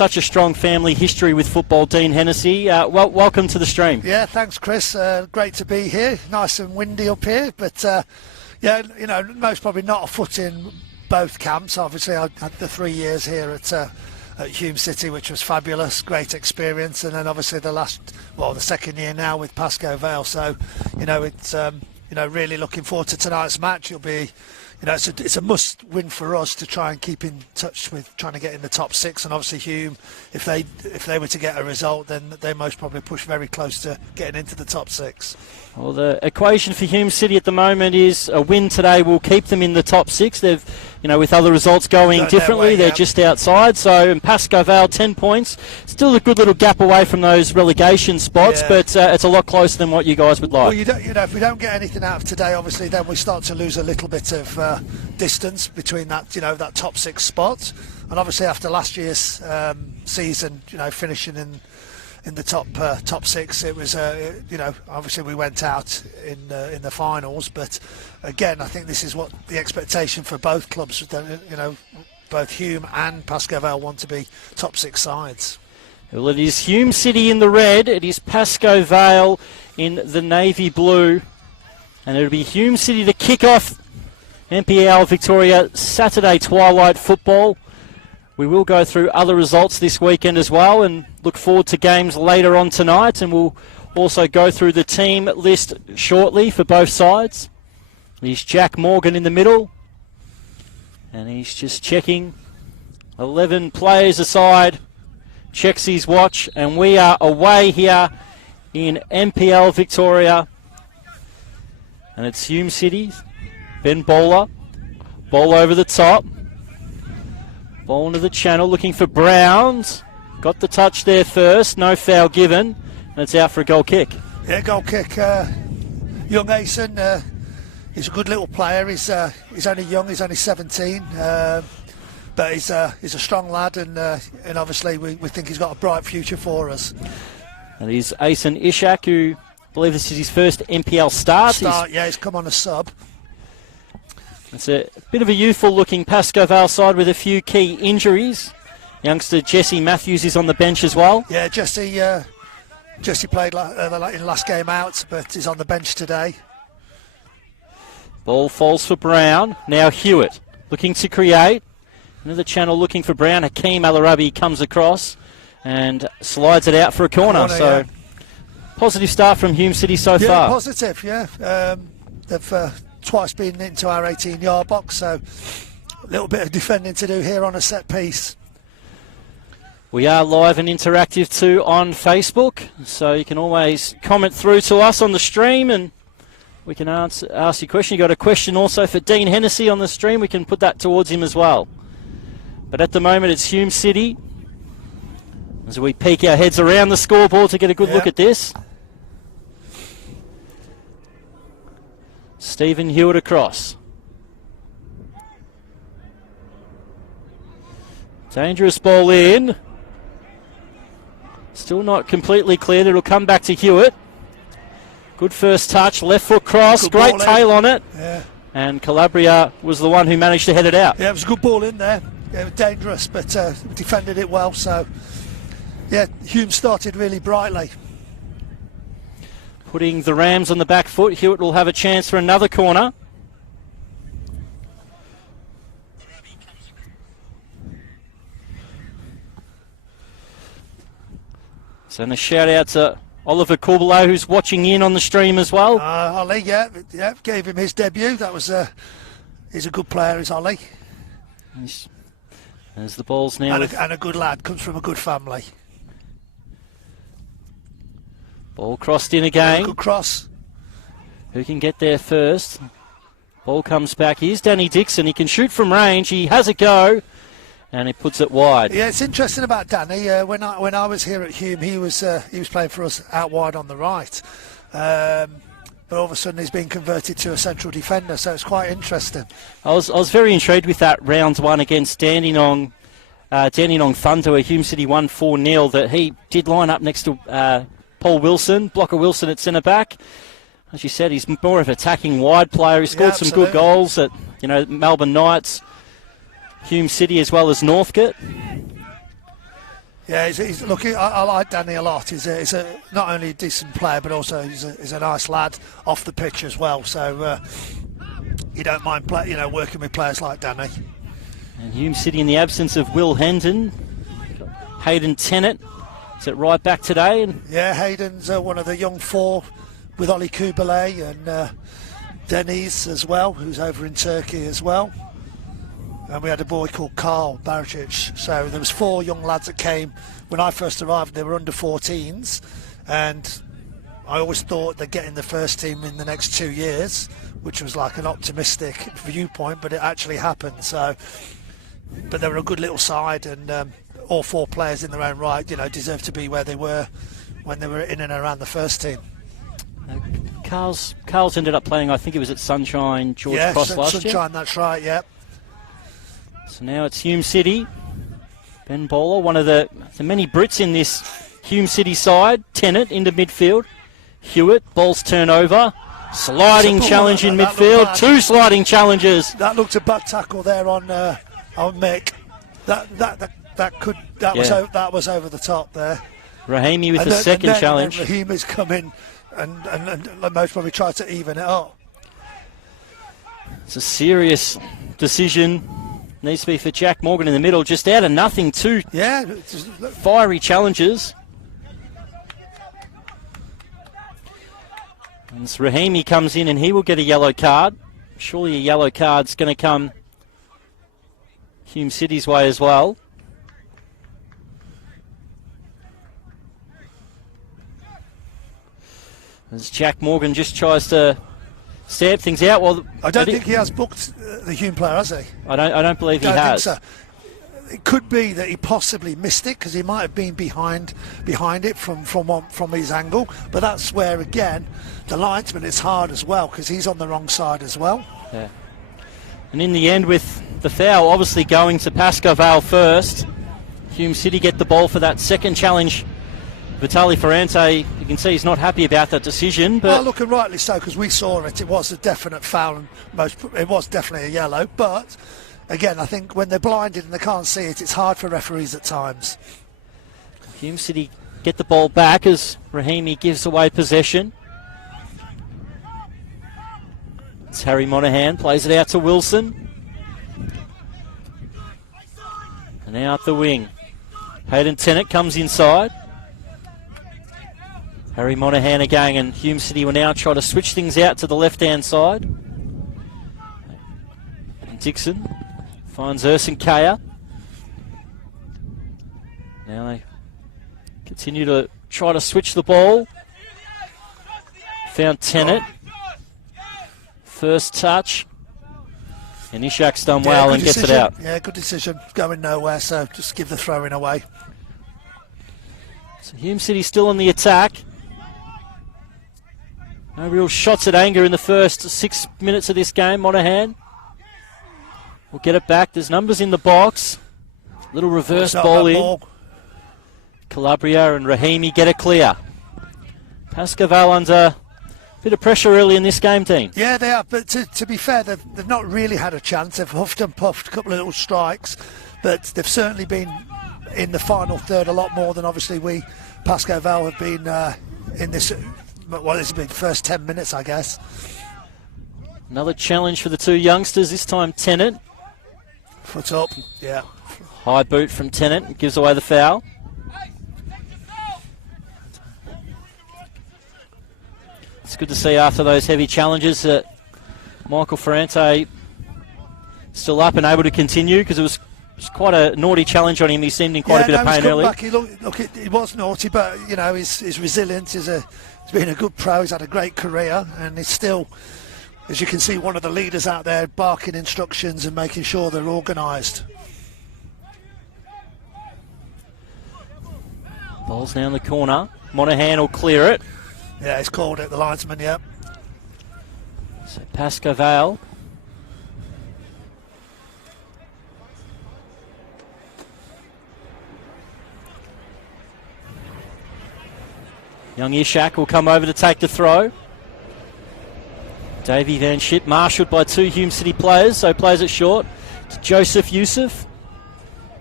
Such a strong family history with football, Dean Hennessy. Welcome to the stream. Yeah, thanks, Chris. Great to be here. Nice and windy up here, but yeah, you know, most probably not a foot in both camps. Obviously, I had the 3 years here at Hume City, which was fabulous, great experience, and then obviously the second year now with Pascoe Vale. So, you know, it's really looking forward to tonight's match. It'll be, you know, it's a must win for us to try and keep in touch with trying to get in the top 6. And obviously Hume, if they were to get a result, then they most probably push very close to getting into the top 6. Well, the equation for Hume City at the moment is a win today will keep them in the top 6. They've, you know, with other results going differently, they're just outside. So, and Pascoe Vale 10 points, still a good little gap away from those relegation spots, but it's a lot closer than what you guys would like. Well, if we don't get anything out of today, obviously, then we start to lose a little bit of distance between that, you know, that top 6 spot. And obviously, after last year's season, you know, finishing in the top 6, it was you know, obviously we went out in the finals, but again I think this is what the expectation for both clubs, you know, both Hume and Pascoe Vale want to be top 6 sides. Well, it is Hume City in the red, it is Pascoe Vale in the navy blue, and it'll be Hume City to kick off NPL Victoria Saturday twilight football. We will go through other results this weekend as well and look forward to games later on tonight, and we'll also go through the team list shortly for both sides. There's Jack Morgan in the middle, and he's just checking 11 players aside, checks his watch, and we are away here in NPL Victoria, and it's Hume City. Ben Bowler, ball over the top. Ball into the channel, looking for Browns. Got the touch there first, no foul given, and it's out for a goal kick. Yeah, goal kick. Young Asen, he's a good little player. He's only young, he's only 17, but he's a strong lad, and obviously we think he's got a bright future for us. And he's Asen Ishak, who I believe this is his first NPL start. He's come on a sub. It's a bit of a youthful-looking Pascoe Vale side with a few key injuries. Youngster Jesse Matthews is on the bench as well. Yeah, Jesse played in last game out, but he's on the bench today. Ball falls for Brown. Now Hewitt looking to create. Another channel looking for Brown. Hakeem Al-Arabi comes across and slides it out for a corner. So positive start from Hume City so far. Yeah, positive, yeah. They've twice been into our 18-yard box, so a little bit of defending to do here on a set piece. We are live and interactive too on Facebook, so you can always comment through to us on the stream and we can ask your question. You got a question also for Dean Hennessy on the stream, we can put that towards him as well. But at the moment it's Hume City as we peek our heads around the scoreboard to get a good look at this. Stephen Hewitt across. Dangerous ball in. Still not completely cleared. It'll come back to Hewitt. Good first touch. Left foot cross. Good great tail on it. Yeah. And Calabria was the one who managed to head it out. Yeah, it was a good ball in there. Yeah, it was dangerous, but defended it well. So, yeah, Hume started really brightly. Putting the Rams on the back foot. Hewitt will have a chance for another corner. So a shout out to Oliver Corbelot, who's watching in on the stream as well. Ollie, yeah, gave him his debut. That was he's a good player, is Ollie. There's the balls now. And a good lad, comes from a good family. Ball crossed in again. Good cross. Who can get there first? Ball comes back. Here's Danny Dixon. He can shoot from range. He has a go, and he puts it wide. Yeah, it's interesting about Danny. When I was here at Hume, he was playing for us out wide on the right, but all of a sudden he's been converted to a central defender. So it's quite interesting. I was very intrigued with that round one against Dandenong Thunder, where Hume City won 4-0. That he did line up next to Paul Wilson, Blocker Wilson at centre back. As you said, he's more of an attacking wide player. He scored some good goals at Melbourne Knights, Hume City, as well as Northcote. Yeah, he's looking. I like Danny a lot. He's a not only a decent player, but also he's a nice lad off the pitch as well. So you don't mind working with players like Danny. And Hume City, in the absence of Will Hendon, Hayden Tennant is at right back today. And yeah, Hayden's one of the young four with Oli Kubalay and Deniz as well, who's over in Turkey as well. And we had a boy called Carl Baricic. So there was 4 young lads that came when I first arrived. They were under 14s, and I always thought they'd get in the first team in the next 2 years, which was like an optimistic viewpoint, but it actually happened. So, but they were a good little side, and all 4 players in their own right, deserve to be where they were when they were in and around the first team. Carl's ended up playing, I think it was at Sunshine George Cross last year. Sunshine, that's right, yeah. So now it's Hume City. Ben Bowler, one of the many Brits in this Hume City side. Tennant into midfield. Hewitt, ball's turnover. Sliding challenge in midfield. 2 sliding challenges. That looked a bad tackle there on Mick. That was over the top there. Rahimi with the second challenge. And then Rahimi's come in and most probably tried to even it up. It's a serious decision. Needs to be for Jack Morgan in the middle. Just out of nothing, 2 fiery challenges. And Rahimi comes in and he will get a yellow card. Surely a yellow card's going to come Hume City's way as well. As Jack Morgan just tries to stamp things out. Well, I don't think he has booked the Hume player, has he? I don't believe he has. Think so. It could be that he possibly missed it because he might have been behind it from his angle. But that's where again the linesman is hard as well because he's on the wrong side as well. Yeah. And in the end, with the foul obviously going to Pascoe Vale first, Hume City get the ball for that second challenge. Vitali Ferrante, you can see he's not happy about that decision. But well, look, and rightly so, because we saw it. It was a definite foul, and it was definitely a yellow. But again, I think when they're blinded and they can't see it, it's hard for referees at times. Hume City get the ball back as Rahimi gives away possession. It's Harry Monaghan, plays it out to Wilson. And now up the wing. Hayden Tennant comes inside. Harry Monaghan again, and Hume City will now try to switch things out to the left-hand side. And Dixon finds Ersin Kaya. Now they continue to try to switch the ball. Found Tennant. First touch. And Ishak's done well and gets it out. Yeah, good decision. Going nowhere, so just give the throw-in away. So Hume City still on the attack. No real shots at anger in the first 6 minutes of this game. Monaghan will get it back. There's numbers in the box. Little reverse ball in. Calabria and Rahimi get it clear. Pascoe Vale under a bit of pressure early in this game, team. Yeah, they are. But to be fair, they've not really had a chance. They've huffed and puffed a couple of little strikes. But they've certainly been in the final third a lot more than obviously we, Pascoe Vale, have been in this. Well, it's been the first 10 minutes, I guess. Another challenge for the 2 youngsters, this time Tennant. Foot up, yeah. High boot from Tennant, gives away the foul. It's good to see after those heavy challenges that Michael Ferrante still up and able to continue, because it was quite a naughty challenge on him. He seemed in quite a bit of pain early. Back. It was naughty, but his resilience is he's been a good pro. He's had a great career, and he's still, as you can see, one of the leaders out there, barking instructions and making sure they're organised. Ball's now in the corner. Monaghan will clear it. Yeah, he's called it, the linesman. Yeah. So Pascoe Vale. Young Ishak will come over to take the throw. Davey Van Schip marshalled by 2 Hume City players, so plays it short to Joseph Youssef.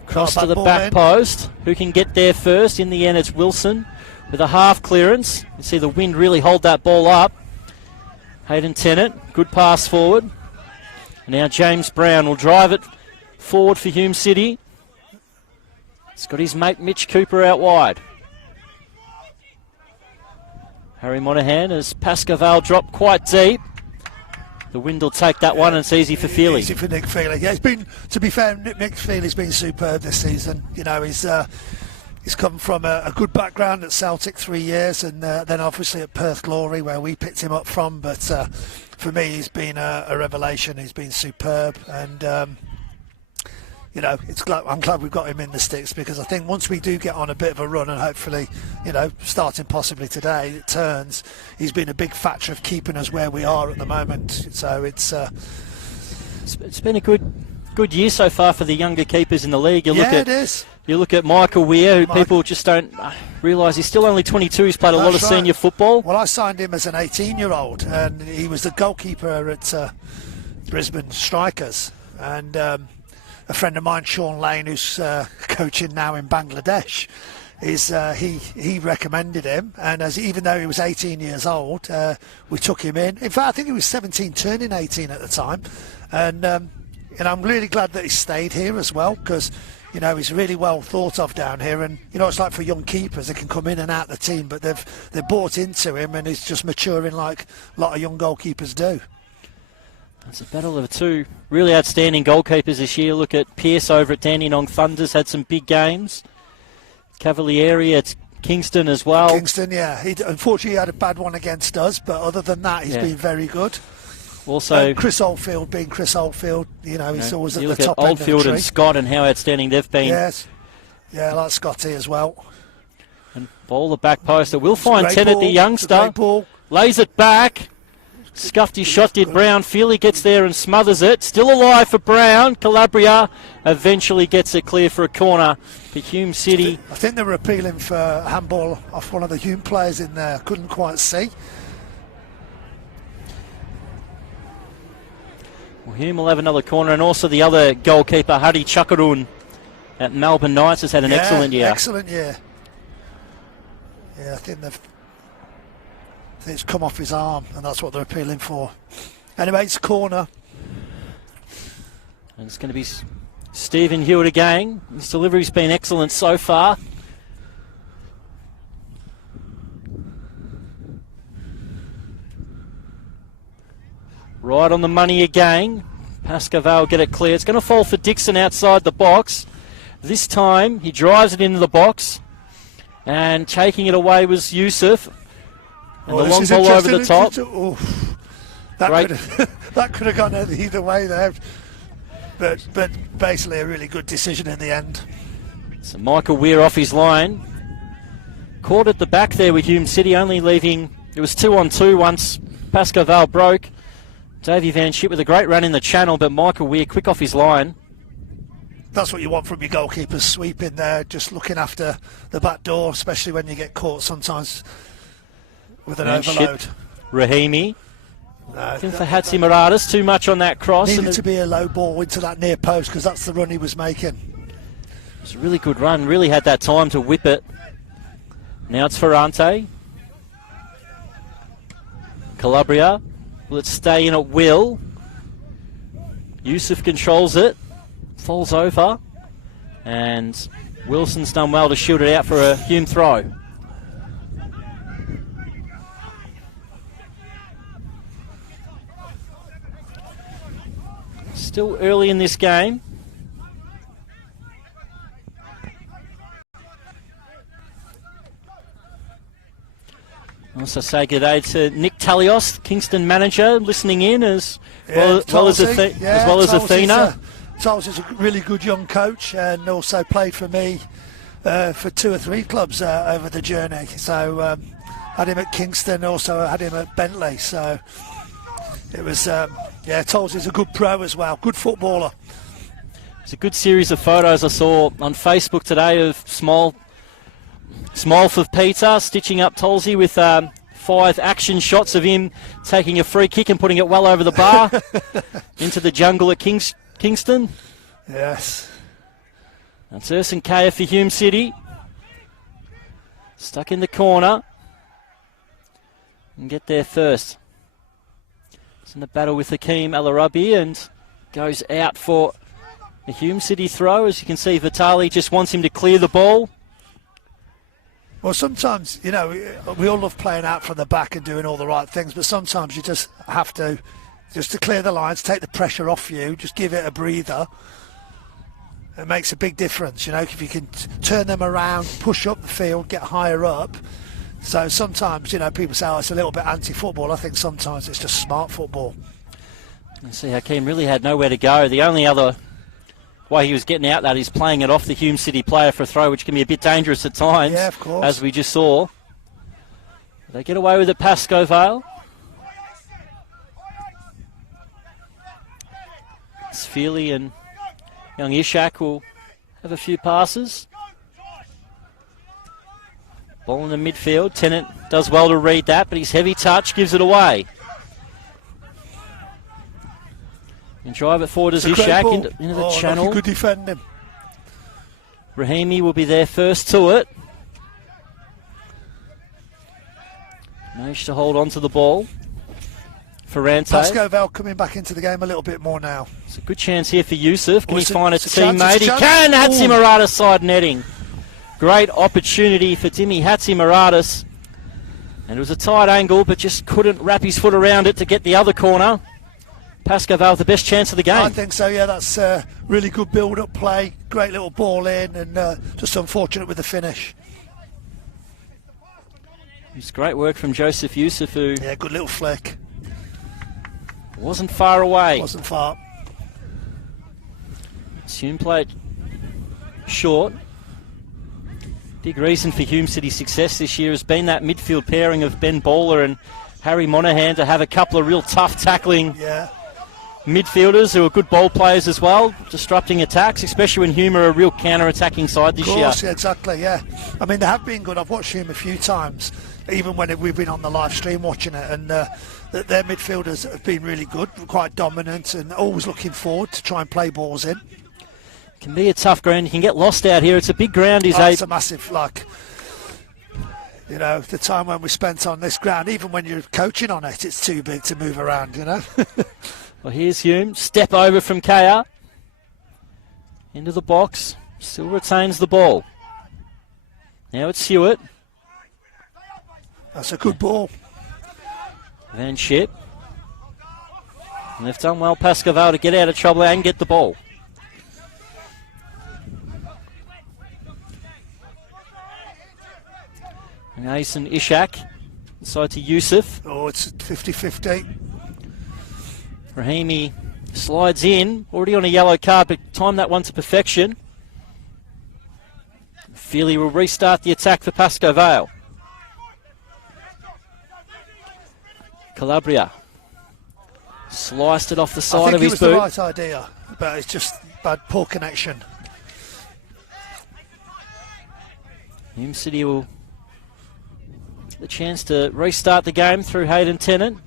Cross to the back post. Who can get there first? In the end, it's Wilson with a half clearance. You see the wind really hold that ball up. Hayden Tennant, good pass forward. And now James Brown will drive it forward for Hume City. He's got his mate Mitch Cooper out wide. Harry Monahan as Pascoe Vale drop quite deep. The wind will take that one, and it's easy for Feely. Easy for Nick Feely. Yeah, to be fair, Nick Feely's been superb this season. You know, he's come from a good background at Celtic 3 years, and then obviously at Perth Glory, where we picked him up from. But for me, he's been a revelation. He's been superb, and you know, I'm glad we've got him in the sticks, because I think once we do get on a bit of a run, and hopefully, you know, starting possibly today, it turns, he's been a big factor of keeping us where we are at the moment. So it's been a good year so far for the younger keepers in the league. It is. You look at Michael Weir, who people just don't realise he's still only 22. He's played a lot of senior football. Well, I signed him as an 18-year-old, and he was the goalkeeper at Brisbane Strikers, and a friend of mine, Sean Lane, who's coaching now in Bangladesh, he recommended him, and even though he was 18 years old, we took him in. In fact, I think he was 17, turning 18 at the time, and I'm really glad that he stayed here as well, because you know, he's really well thought of down here, and you know, it's like for young keepers, they can come in and out the team, but they've bought into him, and he's just maturing like a lot of young goalkeepers do. It's a battle of two really outstanding goalkeepers this year. Look at Pearce over at Dandenong Thunders, had some big games. Cavalieri at Kingston as well. Kingston, yeah. Unfortunately, he had a bad one against us, but other than that, he's been very good. Also, Chris Oldfield, being Chris Oldfield, you know, he's always at the top end of the tree. Oldfield and Scott and how outstanding they've been. Yes, yeah, like Scotty as well. And ball the back post. We'll find Tennant, the youngster. Ball. Lays it back. Scuffed his shot, did Brown. Feely gets there and smothers it. Still alive for Brown. Calabria eventually gets it clear for a corner for Hume City. I think they were appealing for handball off one of the Hume players in there. Couldn't quite see. Well, Hume will have another corner, and also the other goalkeeper, Hadi Chakarun at Melbourne Knights, has had an excellent year. Excellent year. Yeah, I think it's come off his arm, and that's what they're appealing for. Anyway, it's corner. And it's going to be Stephen Hewitt again. His delivery's been excellent so far. Right on the money again. Pascoe Vale get it clear. It's going to fall for Dixon outside the box. This time he drives it into the box, and taking it away was Yusuf. And the long ball over the top. That could have gone either way there. But basically a really good decision in the end. So Michael Weir off his line. Caught at the back there with Hume City, only leaving. It was 2-on-2 once Pascoe Vale broke. Davey Van Schip with a great run in the channel, but Michael Weir quick off his line. That's what you want from your goalkeepers, sweeping there, just looking after the back door, especially when you get caught sometimes with an overload. Rahimi. Looking for Hatzi Maradas, too much on that cross. Needed to be a low ball into that near post, because that's the run he was making. It was a really good run, really had that time to whip it. Now it's Ferrante. Calabria. Will it stay in at will? Yusuf controls it. Falls over. And Wilson's done well to shield it out for a Hume throw. Still early in this game. Also say good day to Nick Talios, Kingston manager, listening in as well as Athena. Toles is a really good young coach, and also played for me for 2 or 3 clubs over the journey. So had him at Kingston, also had him at Bentley. So it was, Toles is a good pro as well, good footballer. It's a good series of photos I saw on Facebook today of Small for Peter stitching up Tolsey with 5 action shots of him taking a free kick and putting it well over the bar into the jungle at Kingston. Yes. That's Urson Kaya for Hume City. Stuck in the corner. And get there first. It's in the battle with Hakeem Al-Arabi and goes out for a Hume City throw. As you can see, Vitali just wants him to clear the ball. Well, sometimes, you know, we all love playing out from the back and doing all the right things, but sometimes you just have to, just to clear the lines, take the pressure off you, just give it a breather. It makes a big difference, you know, if you can turn them around, push up the field, get higher up. So sometimes, you know, people say, oh, it's a little bit anti-football. I think sometimes it's just smart football. You see, Hakeem really had nowhere to go. The only other way he was getting out that is playing it off the Hume City player for a throw, which can be a bit dangerous at times. Yeah, of course. As we just saw. They get away with it, Pascoe Vale. It's Feely and young Ishak will have a few passes. Ball in the midfield. Tennant does well to read that, but his heavy touch gives it away. And drive it forward as Ishak into the channel. Good defending. Rahimi will be there first to it. Managed to hold on to the ball. Ferrante. Pascoe Vale coming back into the game a little bit more now. It's a good chance here for Yusuf. Can he find a chance, teammate? He can! Hatzimaradis side netting. Great opportunity for Dimi Hatzimaradis. And it was a tight angle, but just couldn't wrap his foot around it to get the other corner. Pascoe Vale with the best chance of the game. I think so, yeah. That's really good build-up play. Great little ball in, and just unfortunate with the finish. It's great work from Joseph Yusuf, who... Yeah, good little flick. Wasn't far away. Wasn't far. Hume played short. Big reason for Hume City's success this year has been that midfield pairing of Ben Bowler and Harry Monaghan to have a couple of real tough tackling midfielders who are good ball players as well, disrupting attacks, especially when Hume are a real counter-attacking side this year. Of course, yeah, exactly, yeah. I mean, they have been good. I've watched Hume a few times, even when we've been on the live stream watching it, and their midfielders have been really good, quite dominant, and always looking forward to try and play balls in. It can be a tough ground. You can get lost out here. It's a big ground. It's a massive, like, you know, the time when we spent on this ground, even when you're coaching on it, it's too big to move around, you know. Well, here's Hume. Step over from Kaya. Into the box. Still retains the ball. Now it's Hewitt. That's a good ball. Van Schip. And they've done well, Pascoe Vale, to get out of trouble and get the ball. And Asen Ishak. Inside to Yusuf. Oh, it's 50-50. Rahimi slides in. Already on a yellow card, but timed that one to perfection. Feely will restart the attack for Pascoe Vale. Calabria sliced it off the side of his boot. I think it was the right idea, but it's just bad, poor connection. Hume City will get the chance to restart the game through Hayden Tennant.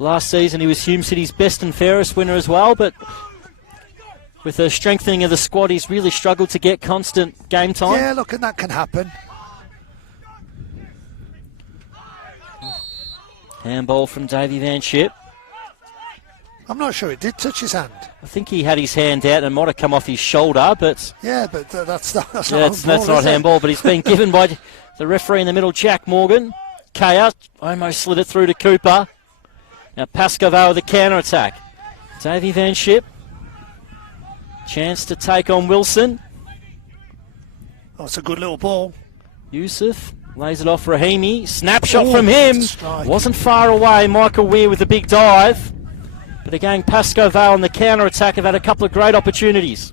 Last season he was Hume City's best and fairest winner as well, but with the strengthening of the squad he's really struggled to get constant game time. Yeah, look, and that can happen. Handball from Davey Van Schip. I'm not sure it did touch his hand. I think he had his hand out and might have come off his shoulder, but... Yeah, but that's not handball, but he's been given by the referee in the middle, Jack Morgan. Kaya almost slid it through to Cooper. Now Pascoe Vale with the counter-attack. Davey Van Schip. Chance to take on Wilson. Oh, it's a good little ball. Yusuf lays it off Rahimi. Snapshot from him. Wasn't far away. Michael Weir with a big dive. But again, Pascoe Vale on the counter-attack have had a couple of great opportunities.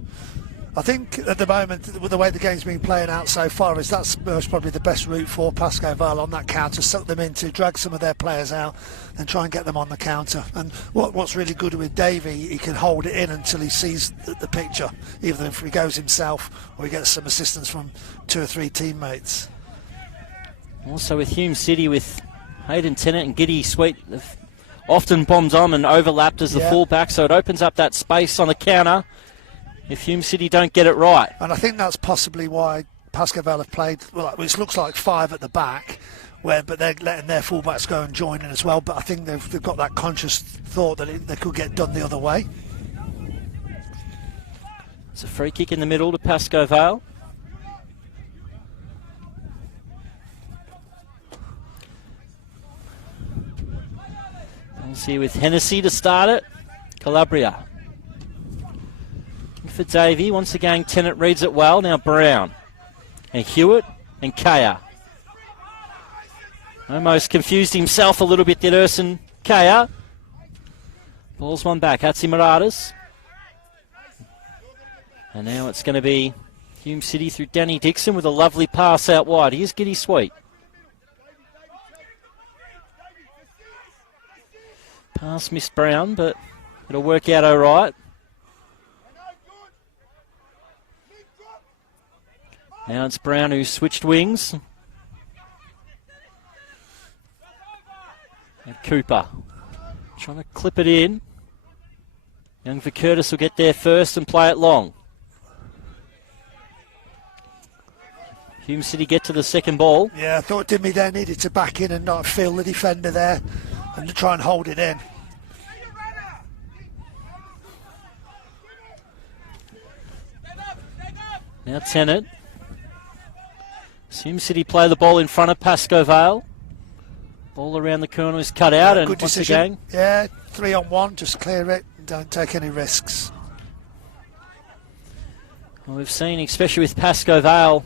I think at the moment, with the way the game's been playing out so far, that's most probably the best route for Pascoe Vale on that counter. Suck them into, drag some of their players out, and try and get them on the counter. And what's really good with Davey, he can hold it in until he sees the picture, either if he goes himself or he gets some assistance from 2 or 3 teammates. Also with Hume City, with Hayden Tennant and Giddy Sweet, they've often bombed on and overlapped as the fullback, so it opens up that space on the counter. if Hume City don't get it right. And I think that's possibly why Pascoe Vale have played, well, it looks like 5 at the back, but they're letting their fullbacks go and join in as well. But I think they've got that conscious thought that they could get done the other way. It's a free kick in the middle to Pascoe Vale. Here with Hennessy to start it. Calabria. For Davey. Once again, Tennant reads it well. Now Brown. And Hewitt. And Kaya. Almost confused himself a little bit, did Urson Kaya. Ball's one back. Hatzi Maradas. And now it's going to be Hume City through Danny Dixon with a lovely pass out wide. Here's Giddy Sweet. Pass missed Brown, but it'll work out all right. Now it's Brown who switched wings. And Cooper trying to clip it in. Young Curtis will get there first and play it long. Hume City get to the second ball. Yeah, I thought Dimmy there needed to back in and not feel the defender there and to try and hold it in. Now Tennant. Hume City play the ball in front of Pascoe Vale. Ball around the corner is cut out, and good once decision. again, yeah, 3-on-1, just clear it. Don't take any risks. well, we've seen, especially with Pascoe Vale,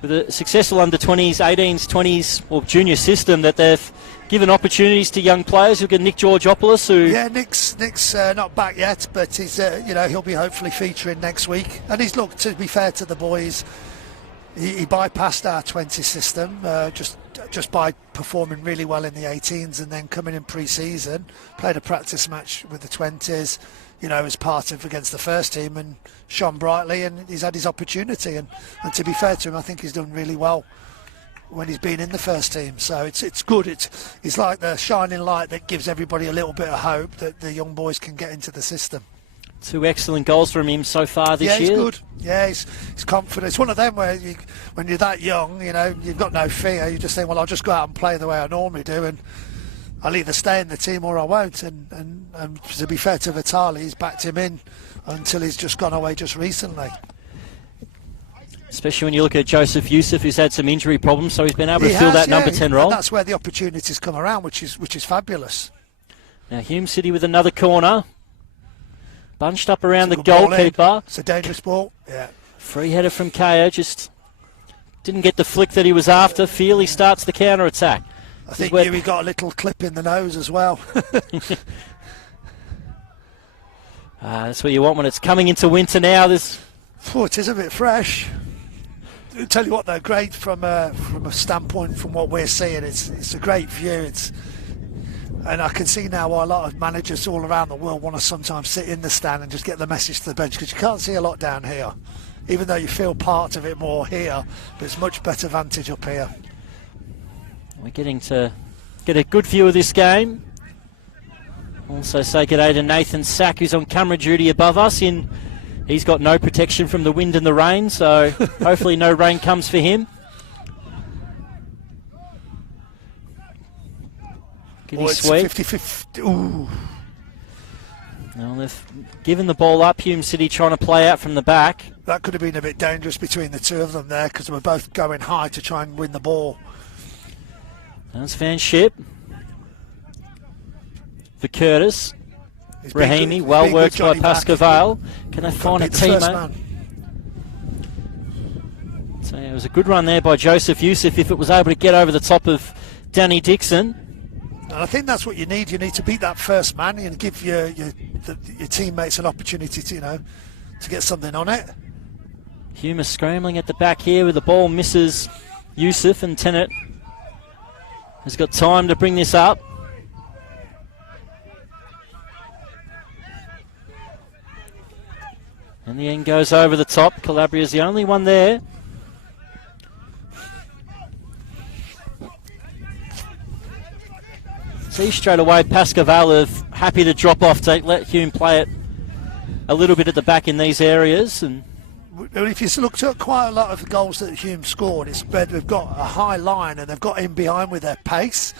with a successful under-20s, 18s, 20s, or junior system, that they've given opportunities to young players. You'll get Nick Georgopoulos, who... Yeah, Nick's not back yet, but he's he'll be hopefully featuring next week. And he's looked, to be fair to the boys, he bypassed our 20 system just by performing really well in the 18s and then coming in pre-season, played a practice match with the 20s, as part of against the first team, and shone brightly, and he's had his opportunity. And to be fair to him, I think he's done really well when he's been in the first team. So it's good. It's like the shining light that gives everybody a little bit of hope that the young boys can get into the system. 2 excellent goals from him so far this year. Yeah, he's good. Yeah, he's confident. It's one of them where when you're that young, you've got no fear. You just think, well, I'll just go out and play the way I normally do, and I'll either stay in the team or I won't. And to be fair to Vitali, he's backed him in until he's just gone away just recently. Especially when you look at Joseph Youssef, who's had some injury problems, so he's been able to fill that number 10 role. And that's where the opportunities come around, which is fabulous. Now Hume City with another corner. Bunched up around the goalkeeper. It's a dangerous ball. Yeah. Free header from Kaya, just didn't get the flick that he was after. Feely starts the counter attack. I think he got a little clip in the nose as well. That's what you want when it's coming into winter now. It is a bit fresh. I'll tell you what, they're great from a standpoint from what we're seeing. It's a great view. And I can see now why a lot of managers all around the world want to sometimes sit in the stand and just get the message to the bench, because you can't see a lot down here, even though you feel part of it more here. But it's much better vantage up here. We're getting to get a good view of this game. Also say good day to Nathan Sack, who's on camera duty above us. He's got no protection from the wind and the rain, so hopefully no rain comes for him. It's sweet. 50-50. Ooh. Now they've given the ball up. Hume City trying to play out from the back. That could have been a bit dangerous between the two of them there, because they were both going high to try and win the ball. That's Van Schip. For Curtis. Rahimi, well worked by Pascoe Vale. Can they find a teammate? So it was a good run there by Joseph Youssef if it was able to get over the top of Danny Dixon. And I think that's what you need. You need to beat that first man and give your teammates an opportunity to get something on it. Hume is scrambling at the back here with the ball, misses Youssef, and Tennant has got time to bring this up. And the end goes over the top. Calabria's the only one there. See straight away Pascoe Vale happy to drop off to let Hume play it a little bit at the back in these areas. And if you looked at quite a lot of the goals that Hume scored, it's been, they've got a high line and they've got in behind with their pace,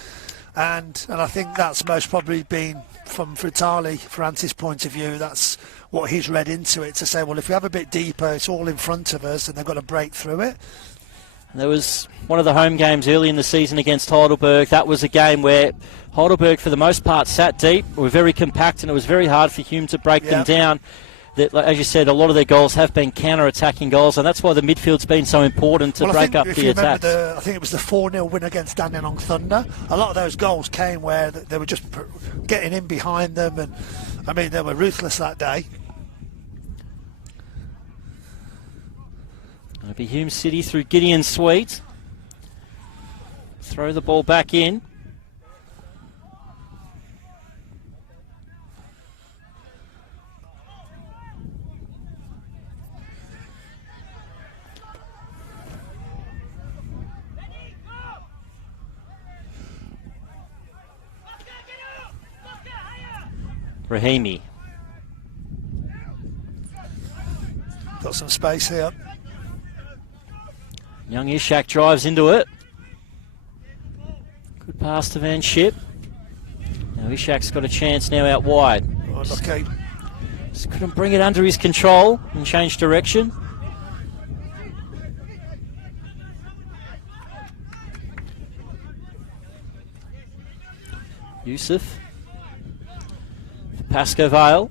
and I think that's most probably been from Vitali, Francis' point of view, that's what he's read into it, to say, well, if we have a bit deeper, it's all in front of us and they've got to break through it. There was one of the home games early in the season against Heidelberg. That was a game where Heidelberg, for the most part, sat deep, were very compact, and it was very hard for Hume to break them down. As you said, a lot of their goals have been counter-attacking goals, and that's why the midfield's been so important to break up the attacks. I think it was the 4-0 win against Dandenong Thunder. A lot of those goals came where they were just getting in behind them, and I mean, they were ruthless that day. It'll be Hume City through Gideon Sweet. Throw the ball back in. Rahimi. Got some space here. Young Ishak drives into it. Good pass to Van Schip. Now Ishak's got a chance now out wide. Okay. Just couldn't bring it under his control and change direction. Yusuf. Pascoe Vale.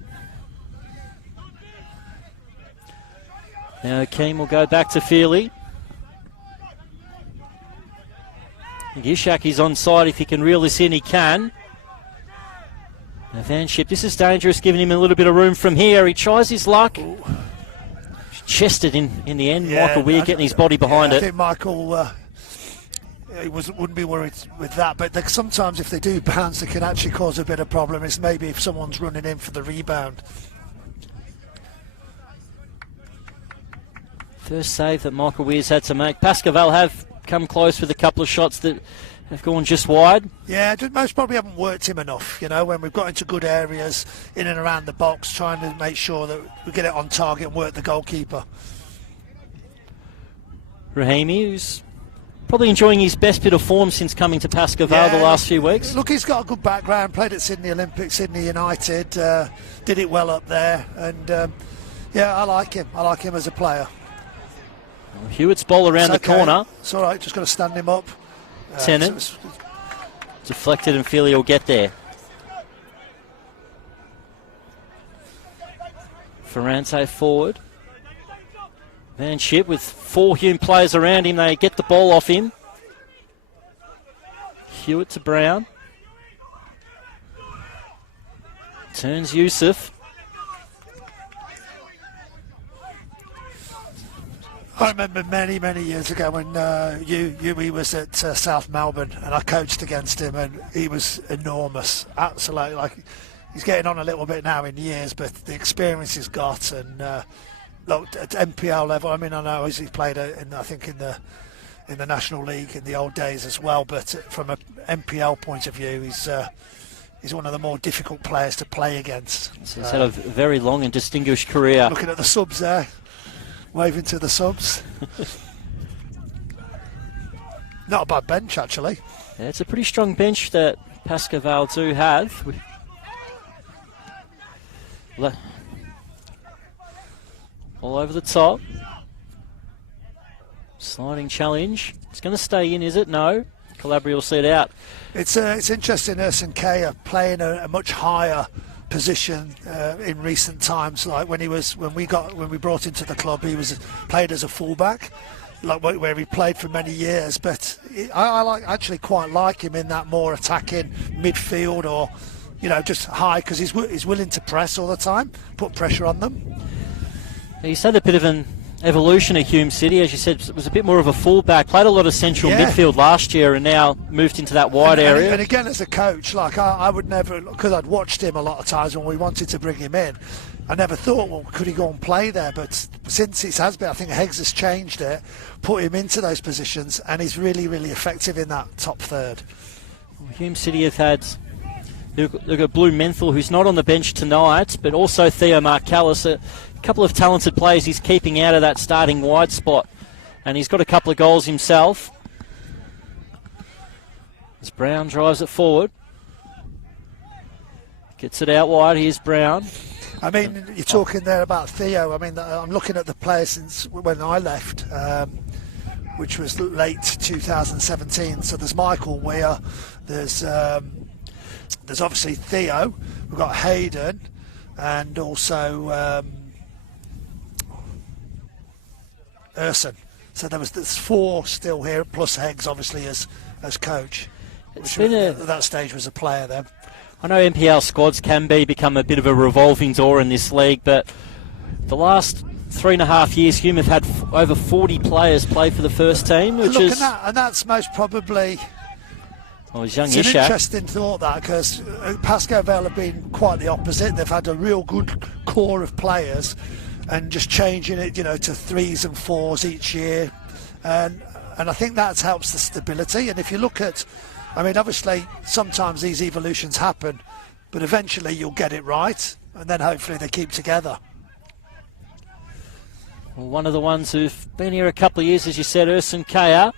Now Keane will go back to Feely. Ishak is onside. If he can reel this in, he can. Now Van Schip, this is dangerous, giving him a little bit of room from here. He tries his luck. Chested in the end. Yeah, Michael Weir getting his body behind it. I think Michael wouldn't be worried with that, but sometimes if they do bounce, it can actually cause a bit of problem. It's maybe if someone's running in for the rebound. First save that Michael Weir's had to make. Pascoe Vale have come close with a couple of shots that have gone just wide. Yeah, most probably haven't worked him enough, you know, when we've got into good areas in and around the box, trying to make sure that we get it on target and work the goalkeeper. Rahimi, who's probably enjoying his best bit of form since coming to Pascoe Vale the last few weeks. Look, he's got a good background, played at Sydney Olympics, Sydney United, did it well up there, and yeah, I like him. I like him as a player. Hewitt's ball around the corner. It's all right, just got to stand him up. Tennant. Deflected and Feely will get there. Ferrante forward. Van Schip with 4 Hume players around him. They get the ball off him. Hewitt to Brown. Turns Yusuf. I remember many years ago when Hume was at South Melbourne, and I coached against him, and he was enormous. Absolutely, like, he's getting on a little bit now in years, but the experience he's got, and look, at NPL level, I mean, I know he's played in the National League in the old days as well, but from an NPL point of view, he's one of the more difficult players to play against. He's had a very long and distinguished career. Looking at the subs there. Waving to the subs. Not a bad bench, actually. Yeah, it's a pretty strong bench that Pascoe Vale do have. All over the top. Sliding challenge. It's going to stay in, is it? No. Calabria will see it out. It's interesting. Ersin Kay are playing a much higher position in recent times. Like when we brought into the club, he was played as a fullback, like where he played for many years. But I actually quite like him in that more attacking midfield, or just high, because he's willing to press all the time, put pressure on them. He's had a bit of an evolution at Hume City, as you said. It was a bit more of a fullback, played a lot of central midfield last year, and now moved into that wide area. And again, as a coach, like I would never, because I'd watched him a lot of times when we wanted to bring him in, I never thought, well, could he go and play there? But since it has been, I think Heggs has changed it, put him into those positions, and he's really effective in that top third. Hume City have had Look at Blue Menthal, who's not on the bench tonight, but also Theo Marcalis, a couple of talented players he's keeping out of that starting wide spot. And he's got a couple of goals himself. As Brown drives it forward. Gets it out wide. Here's Brown. I mean, you're talking there about Theo. I mean, I'm looking at the players since when I left, which was late 2017. So there's Michael Weir, there's obviously Theo, we've got Hayden, and also Urson. So there's 4 still here, plus Heggs obviously as coach. Which at that stage was a player then. I know NPL squads can become a bit of a revolving door in this league, but the last 3.5 years, Hume have had over 40 players play for the first team, which is... And that's most probably... Well, it's young an Ishak. Interesting thought, that, because Pascoe Vale have been quite the opposite. They've had a real good core of players, and just changing it, to 3s and 4s each year, and I think that helps the stability. And if you look at, I mean, obviously sometimes these evolutions happen, but eventually you'll get it right, and then hopefully they keep together. Well, one of the ones who've been here a couple of years, as you said, Urson Kaya.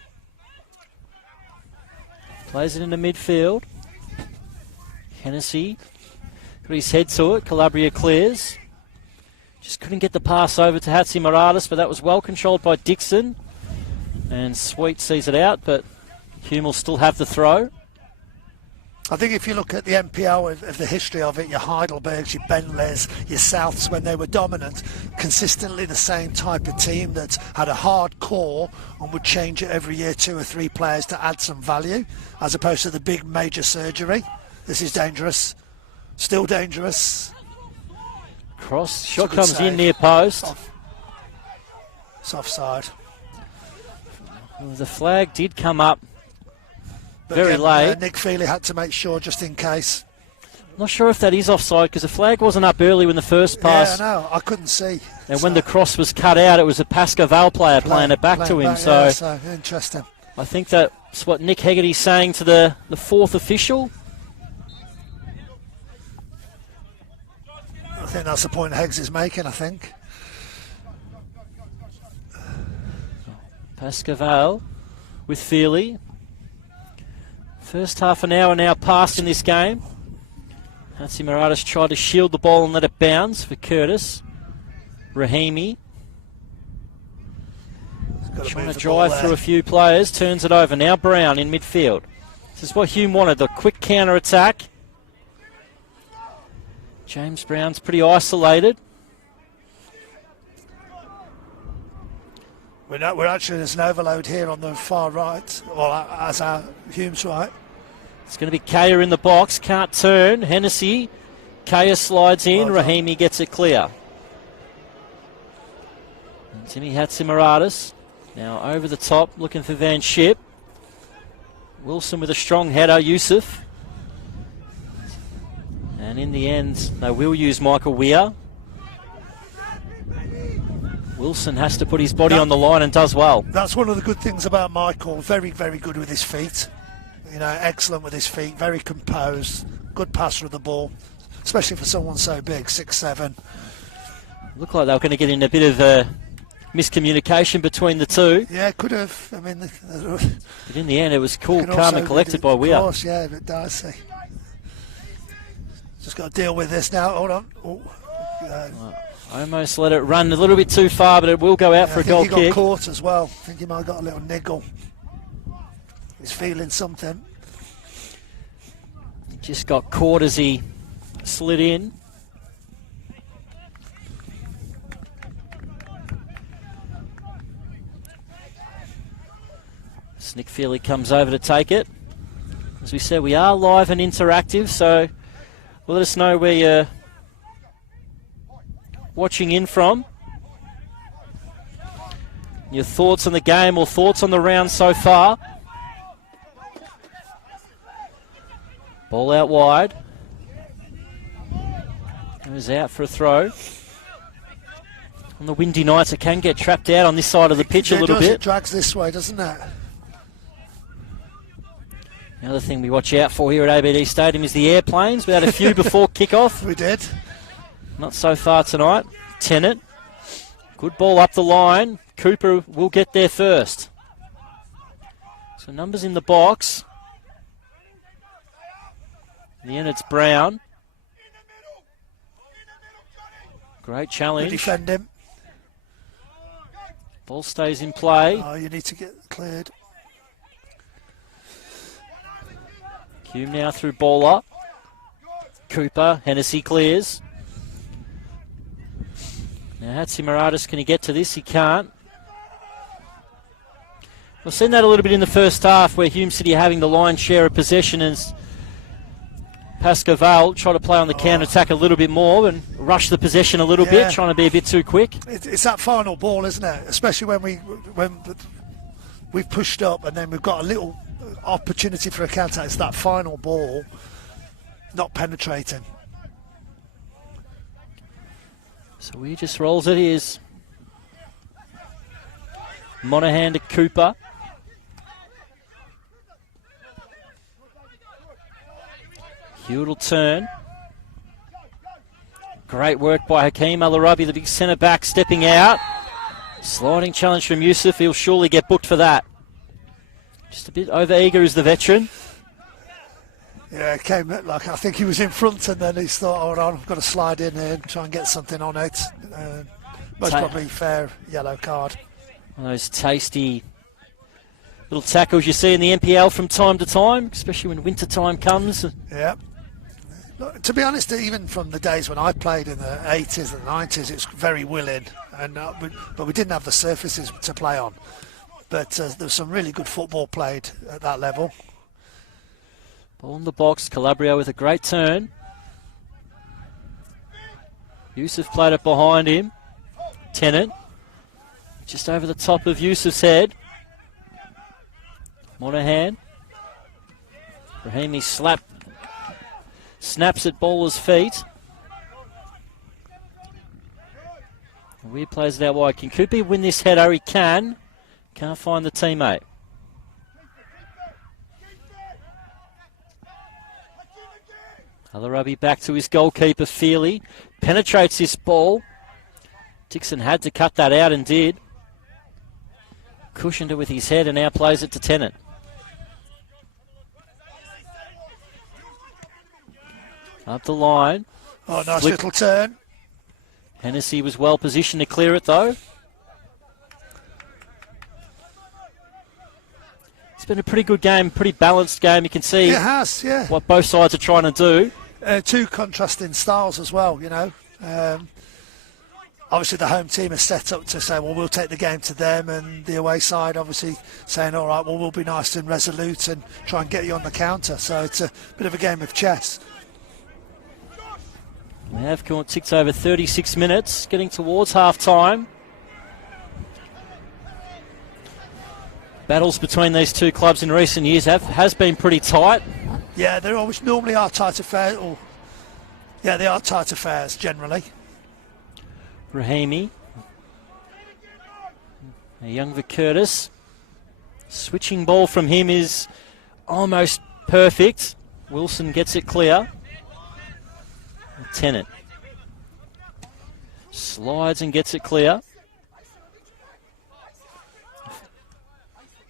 Plays it into midfield. Hennessy got his head to it. Calabria clears. Just couldn't get the pass over to Hatzimaradis, but that was well controlled by Dixon. And Sweet sees it out, but Hume will still have the throw. I think if you look at the NPL of the history of it, your Heidelbergs, your Benleys, your Souths, when they were dominant, consistently the same type of team that had a hard core and would change it every year, 2 or 3 players to add some value, as opposed to the big major surgery. This is dangerous. Still dangerous. Cross. Shot comes in near post. It's offside. Well, the flag did come up. But very again, late. Nick Feely had to make sure just in case. Not sure if that is offside because the flag wasn't up early when the first pass. Yeah, no, I couldn't see. And when the cross was cut out, it was a Pascoe Vale player playing it back to him. So interesting. I think that's what Nick Hegarty's saying to the 4th official. I think that's the point Heggs is making, I think. Pascoe Vale with Feely. First half an hour now passed in this game. Hatzimaradis tried to shield the ball and let it bounce for Curtis. Rahimi trying to drive through a few players, turns it over. Now Brown in midfield. This is what Hume wanted, the quick counter attack. James Brown's pretty isolated. We're actually, there's an overload here on the far right, well, as our Hume's right. It's going to be Kaya in the box, can't turn. Hennessy, Kaya slides in, Rahimi gets it clear. And Timmy Hatzimaradis now over the top, looking for Van Schip. Wilson with a strong header, Yusuf. And in the end, they will use Michael Weir. Wilson has to put his body on the line and does well. That's one of the good things about Michael. Very, very good with his feet. Excellent with his feet. Very composed. Good passer of the ball, especially for someone so big, 6'7". Looked like they were going to get in a bit of miscommunication between the two. Yeah, could have. I mean, but in the end, it was cool, calm, and collected by Weir. Of course, yeah, but Darcy. Just got to deal with this now. Hold on. Almost let it run a little bit too far, but it will go out for a goal kick. I think he got caught as well. I think he might have got a little niggle. He's feeling something. He just got caught as he slid in. Nick Feely comes over to take it. As we said, we are live and interactive, so let us know where you're watching in from. Your thoughts on the game or thoughts on the round so far. Ball out wide. Goes out for a throw. On the windy nights, it can get trapped out on this side of the pitch a little bit. It drags this way, doesn't it? The other thing we watch out for here at ABD Stadium is the airplanes. We had a few before kickoff. We did. Not so far tonight. Tennant. Good ball up the line. Cooper will get there first. So numbers in the box. In the end, it's Brown. Great challenge. Good defend him. Ball stays in play. Oh, you need to get cleared. Hume now through Bowler. Cooper. Hennessy clears. Now Hatzimaradis, can he get to this? He can't. We've seen that a little bit in the first half where Hume City are having the lion's share of possession as Pascoe Vale try to play on the counter-attack a little bit more and rush the possession a little bit, trying to be a bit too quick. It's that final ball, isn't it? Especially when we've pushed up and then we've got a little opportunity for a counter. It's that final ball not penetrating. So he just rolls it. Here's Monaghan to Cooper. Hewitt will turn. Great work by Hakeem Al-Arabi, the big centre back, stepping out. Sliding challenge from Yusuf. He'll surely get booked for that. Just a bit over eager is the veteran. Yeah, it came like I think he was in front and then he's thought, hold on, I've got to slide in here and try and get something on it. Most probably fair yellow card. One of those tasty little tackles you see in the NPL from time to time, especially when winter time comes. Yeah. Look, to be honest, even from the days when I played in the 80s and 90s, it's very willing, and but we didn't have the surfaces to play on. But there was some really good football played at that level. Ball in the box, Calabria with a great turn. Yusuf played it behind him. Tennant, just over the top of Yusuf's head. Monaghan. Rahimi snaps at Bowler's feet. Weir plays it out wide. Can Cooper win this header? He can. Can't find the teammate. Al-Arabi back to his goalkeeper, Feely. Penetrates this ball. Dixon had to cut that out and did. Cushioned it with his head and now plays it to Tennant. Up the line. Oh, nice little turn. Hennessy was well positioned to clear it though. It's been a pretty good game, pretty balanced game. You can see it has, yeah, what both sides are trying to do. Two contrasting styles as well, you know. Obviously the home team is set up to say, well, we'll take the game to them, and the away side obviously saying, all right, well, we'll be nice and resolute and try and get you on the counter. So it's a bit of a game of chess. We have ticked over 36 minutes, getting towards half-time. Battles between these two clubs in recent years has been pretty tight. Yeah, they always normally are tight affairs. Yeah, they are tight affairs generally. Rahimi. A young Curtis. Switching ball from him is almost perfect. Wilson gets it clear. Tennant slides and gets it clear.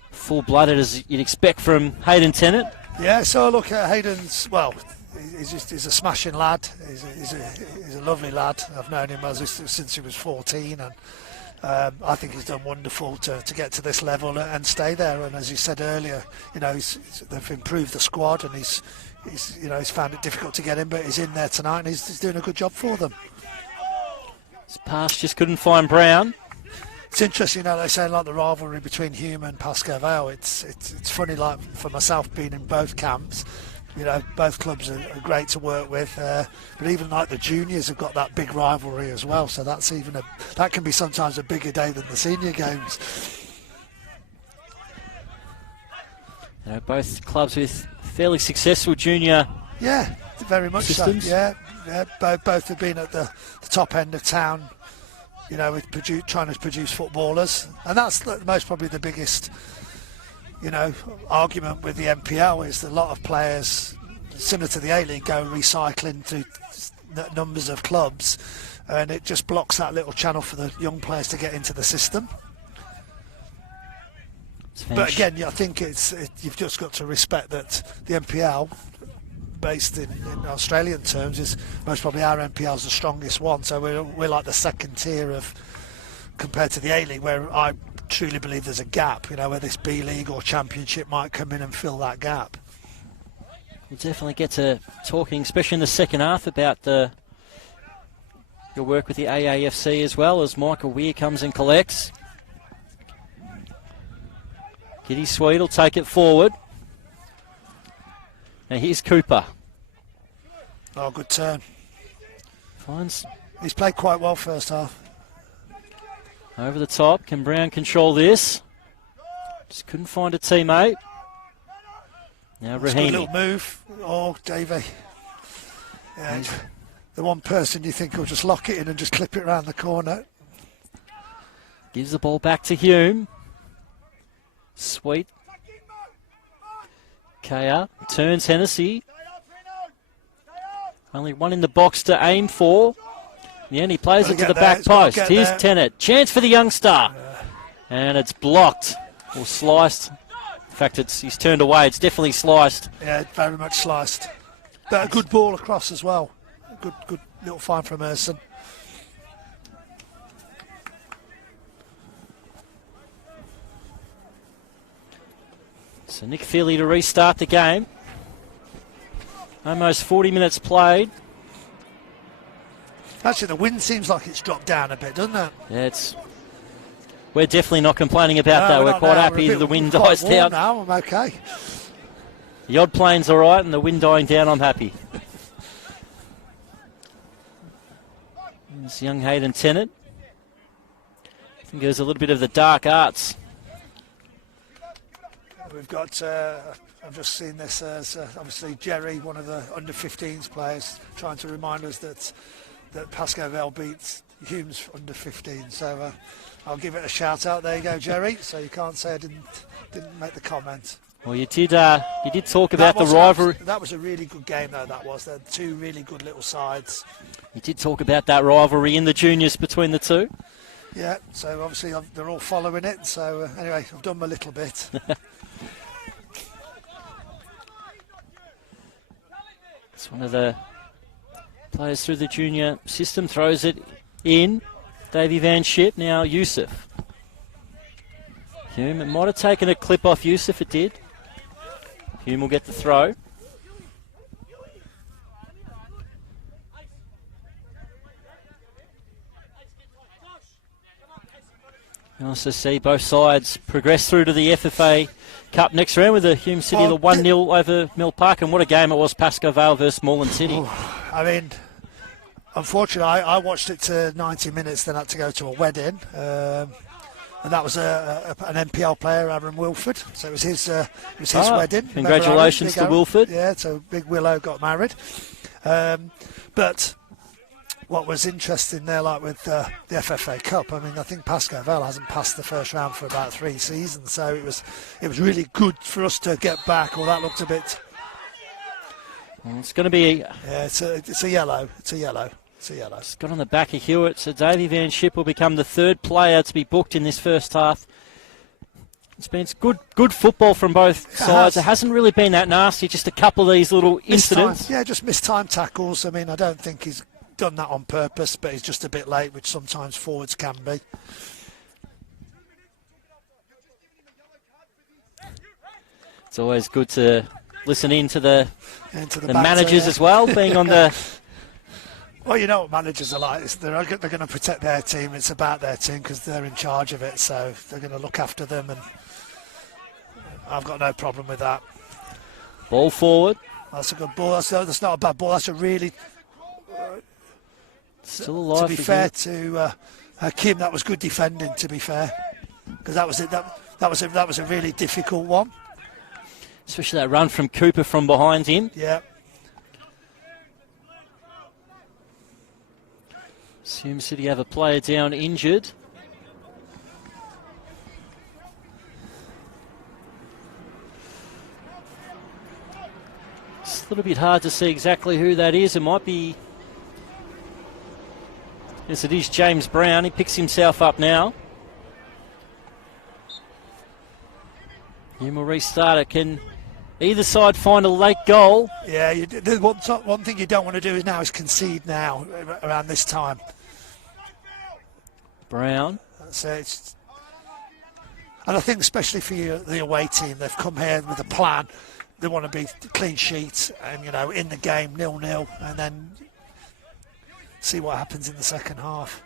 Full-blooded as you'd expect from Hayden Tennant. Yeah, so look at Hayden's, well, he's a smashing lad. He's a lovely lad. I've known him since he was 14, and I think he's done wonderful to get to this level and stay there. And as you said earlier, you know, they've improved the squad, and he's found it difficult to get in, but he's in there tonight and he's doing a good job for them. His pass just couldn't find Brown. It's interesting, you know, they say like the rivalry between Hume and Pascoe Vale. It's funny, like for myself being in both camps, you know, both clubs are great to work with, but even like the juniors have got that big rivalry as well. So that can be sometimes a bigger day than the senior games. You know, both clubs with fairly successful junior. Yeah, very much systems. So. Yeah. Both have been at the top end of town, you know, with trying to produce footballers, and that's most probably the biggest argument with the NPL is that a lot of players, similar to the A-League, go recycling to numbers of clubs, and it just blocks that little channel for the young players to get into the system. But again, I think you've just got to respect that the NPL, based in Australian terms, is most probably our NPL is the strongest one. So we're like the second tier compared to the A-League, where I truly believe there's a gap. Where this B-League or Championship might come in and fill that gap. We'll definitely get to talking, especially in the second half, about your work with the AAFC as well, as Michael Weir comes and collects. Giddy Sweet will take it forward. Now here's Cooper. Oh, good turn. He's played quite well first half. Over the top. Can Brown control this? Just couldn't find a teammate. Now That's Rahimi. a good little move. Oh, Davey. Yeah, the one person you think will just lock it in and just clip it around the corner. Gives the ball back to Hume. Sweet. Kaya turns Hennessy. Only one in the box to aim for. Yeah, and he plays it to the back post. Here's Tennant. Chance for the youngster. And it's blocked or sliced. In fact, he's turned away. It's definitely sliced. Yeah, very much sliced. But a good ball across as well. Good little find from Erson. So Nick Feely to restart the game. Almost 40 minutes played. Actually, the wind seems like it's dropped down a bit, doesn't it? Yeah, we're definitely not complaining about that. We're quite happy the wind dies down. Now I'm okay. The odd plane's all right, and the wind dying down, I'm happy. There's young Hayden Tennant. I think there's a little bit of the dark arts. We've got, I've just seen this as obviously Jerry, one of the under-15s players, trying to remind us that Pascoe Vale beats Hume's under-15. So I'll give it a shout out. There you go, Jerry. So you can't say I didn't make the comment. Well, you did talk about the rivalry. That was a really good game, though. They're two really good little sides. You did talk about that rivalry in the juniors between the two. Yeah. So obviously they're all following it. So anyway, I've done my little bit. It's one of the players through the junior system, throws it in. Davey Van Schip, now Youssef. Hume, it might have taken a clip off Youssef, it did. Hume will get the throw. You also see both sides progress through to the FFA Cup next round with the Hume City, the 1-0 over Mill Park. And what a game it was, Pascoe Vale versus Moreland City. I mean, unfortunately, I watched it to 90 minutes, then had to go to a wedding. And that was an NPL player, Aaron Wilford. So it was his wedding. Congratulations to Wilford. Yeah, so Big Willow got married. But what was interesting there, like with the FFA Cup, I mean, I think Pascoe Vale hasn't passed the first round for about 3 seasons, so it was really good for us to get back. Well, that looked a bit. Well, it's going to be. Yeah, it's a yellow. It's a yellow. It's got on the back of Hewitt, so Davey Van Schip will become the third player to be booked in this first half. It's been good football from both sides. It hasn't really been that nasty, just a couple of these little incidents. Yeah, just missed time tackles. I mean, I don't think he's done that on purpose, but he's just a bit late, which sometimes forwards can be. It's always good to listen in to the managers as well, being on the... Well, you know what managers are like. They're going to protect their team. It's about their team because they're in charge of it, so they're going to look after them, and I've got no problem with that. Ball forward. That's a good ball. That's not a bad ball. That's a really... Still alive. To be fair to Kim, that was good defending, to be fair, because that was it. That was a really difficult one. Especially that run from Cooper from behind him. Yeah. Hume City have a player down injured. a little bit hard to see exactly who that is. It might be... Yes, it is James Brown. He picks himself up now. Hume will restart it. Can either side find a late goal? Yeah, one thing you don't want to do now is concede now around this time. Brown. So and I think especially for the away team, they've come here with a plan. They want to be clean sheets and, you know, in the game 0-0 and then see what happens in the second half.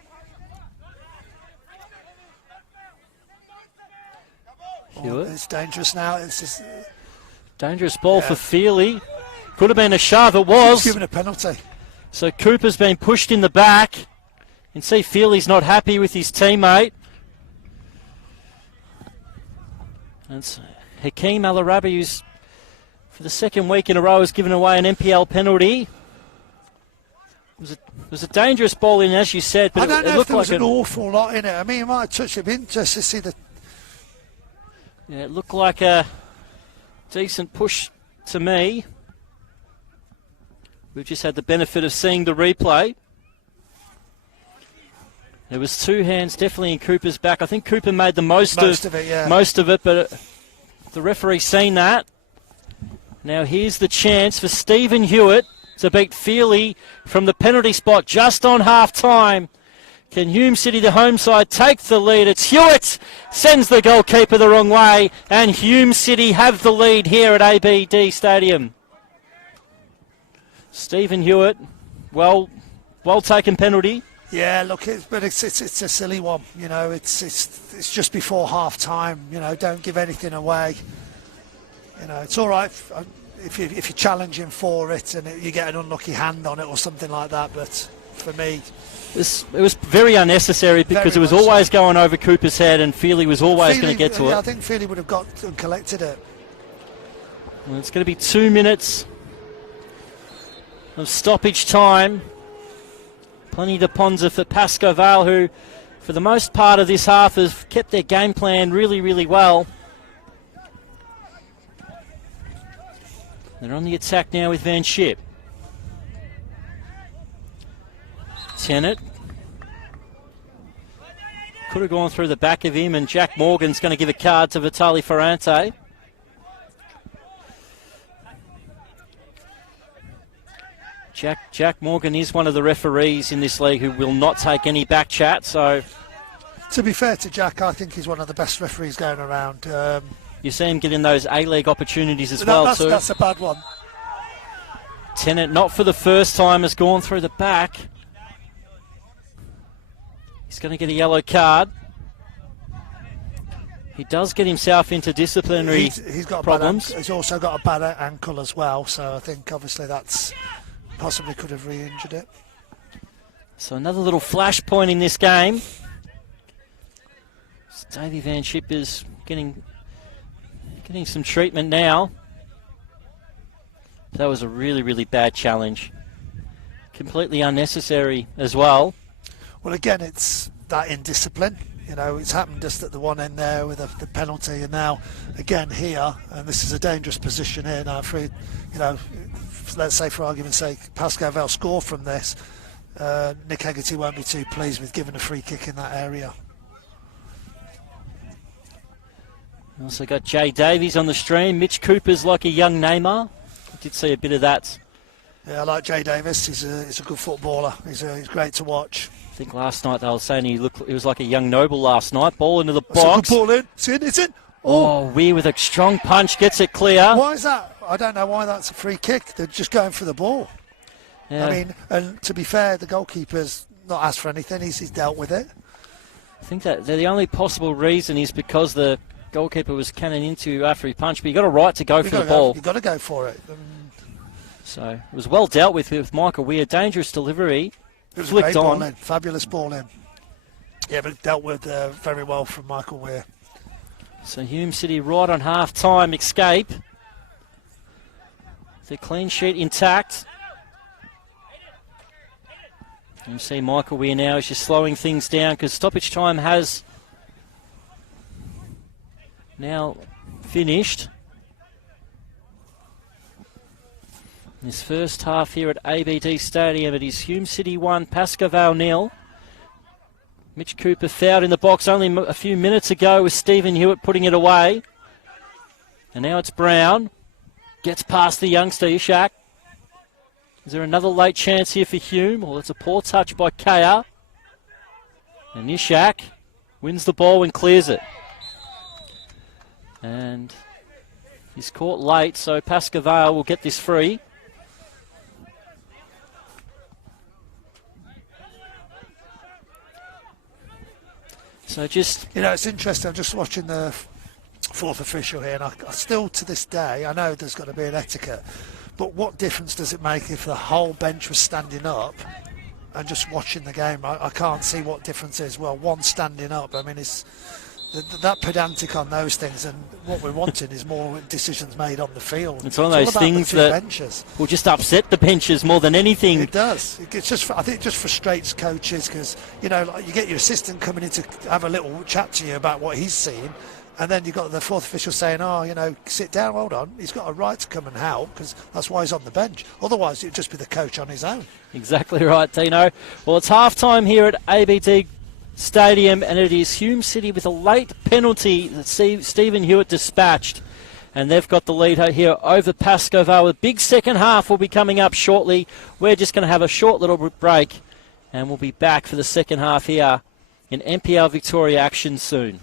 Oh, it's dangerous now. It's just, dangerous ball for Feely. Could have been a shove. It was. Given a penalty. So Cooper's been pushed in the back. You can see Feely's not happy with his teammate. That's Hakeem Al-Arabi, who's for the second week in a row has given away an NPL penalty. It was a dangerous ball in, as you said, but I don't know it if looked there was like an awful lot in it. I mean, it might have touched it. It'd be interesting to see the... Yeah, it looked like a decent push to me. We've just had the benefit of seeing the replay. There was two hands definitely in Cooper's back. I think Cooper made the most of it, yeah. Most of it, but the referee's seen that. Now here's the chance for Stephen Hewitt to beat Feely from the penalty spot just on half-time. Can Hume City, the home side, take the lead? It's Hewitt, sends the goalkeeper the wrong way, and Hume City have the lead here at ABD Stadium. Stephen Hewitt, well taken penalty. Yeah, look, it's a silly one. You know, it's just before half time. You know, don't give anything away. You know, it's all right if you're challenging for it and you get an unlucky hand on it or something like that. But for me, it was very unnecessary because it was always going over Cooper's head, and Feely was always going to get to it. I think Feely would have got and collected it. Well, it's going to be 2 minutes of stoppage time. Plenty to ponder for Pascoe Vale, who, for the most part of this half, have kept their game plan really, really well. They're on the attack now with Van Schip. Tennant. Could have gone through the back of him, and Jack Morgan's going to give a card to Vitali Ferrante. Jack Morgan is one of the referees in this league who will not take any back chat. So, to be fair to Jack, I think he's one of the best referees going around. You see him getting those A-League opportunities as well too. That's a bad one. Tennant, not for the first time, has gone through the back. He's going to get a yellow card. He does get himself into disciplinary he's got problems. He's also got a bad ankle as well, so I think obviously that's possibly could have re-injured it. So another little flashpoint in this game. Davey Van Schip is getting some treatment now. That was a really, really bad challenge. Completely unnecessary as well. Well, again, it's that indiscipline. You know, it's happened just at the one end there with the penalty, and now again here, and this is a dangerous position here now. For, you know, let's say for argument's sake, Pascoe Vale score from this, Nick Hegarty won't be too pleased with giving a free kick in that area. Also got Jay Davies on the stream. Mitch Cooper's like a young Neymar. I did see a bit of that. Yeah, I like Jay Davis. He's a good footballer. He's great to watch. I think last night they were saying he was like a young Noble last night. Ball into the box. That's a good ball in. It's in. Oh, Weir with a strong punch gets it clear. Why is that? I don't know why that's a free kick. They're just going for the ball. Yeah. I mean, and to be fair, the goalkeeper's not asked for anything. He's dealt with it. I think that the only possible reason is because the goalkeeper was cannon into after he punched, but you got a right to go for the ball. You've got to go for it. So it was well dealt with Michael Weir. Dangerous delivery. It was flicked a great on. Ball in. Fabulous ball in. Yeah, but dealt with very well from Michael Weir. So Hume City right on half-time escape. The clean sheet intact. You see Michael Weir now is just slowing things down because stoppage time has now finished. This first half here at ABD Stadium, it is Hume City 1, Pascoe Vale 0. Mitch Cooper fouled in the box only a few minutes ago with Stephen Hewitt putting it away. And now it's Brown. Gets past the youngster, Ishak. Is there another late chance here for Hume? Well, it's a poor touch by Kaya. And Ishak wins the ball and clears it. And he's caught late, so Pascoe Vale will get this free. So just... You know, it's interesting. I'm just watching the fourth official here, and I still, to this day, I know there's got to be an etiquette, but what difference does it make if the whole bench was standing up and just watching the game? I can't see what difference is. Well, one standing up. I mean, it's that pedantic on those things, and what we're wanting is more decisions made on the field. It's one of those things that will just upset the benches more than anything. It does. It's just, I think it just frustrates coaches because, you know, like you get your assistant coming in to have a little chat to you about what he's seen, and then you've got the fourth official saying, oh, you know, sit down, hold on. He's got a right to come and help because that's why he's on the bench. Otherwise, it'd just be the coach on his own. Exactly right, Tino. Well, it's half-time here at ABD Stadium, and it is Hume City with a late penalty that Stephen Hewitt dispatched. And they've got the lead here over Pascoe Vale. A big second half will be coming up shortly. We're just going to have a short little break, and we'll be back for the second half here in NPL Victoria action soon.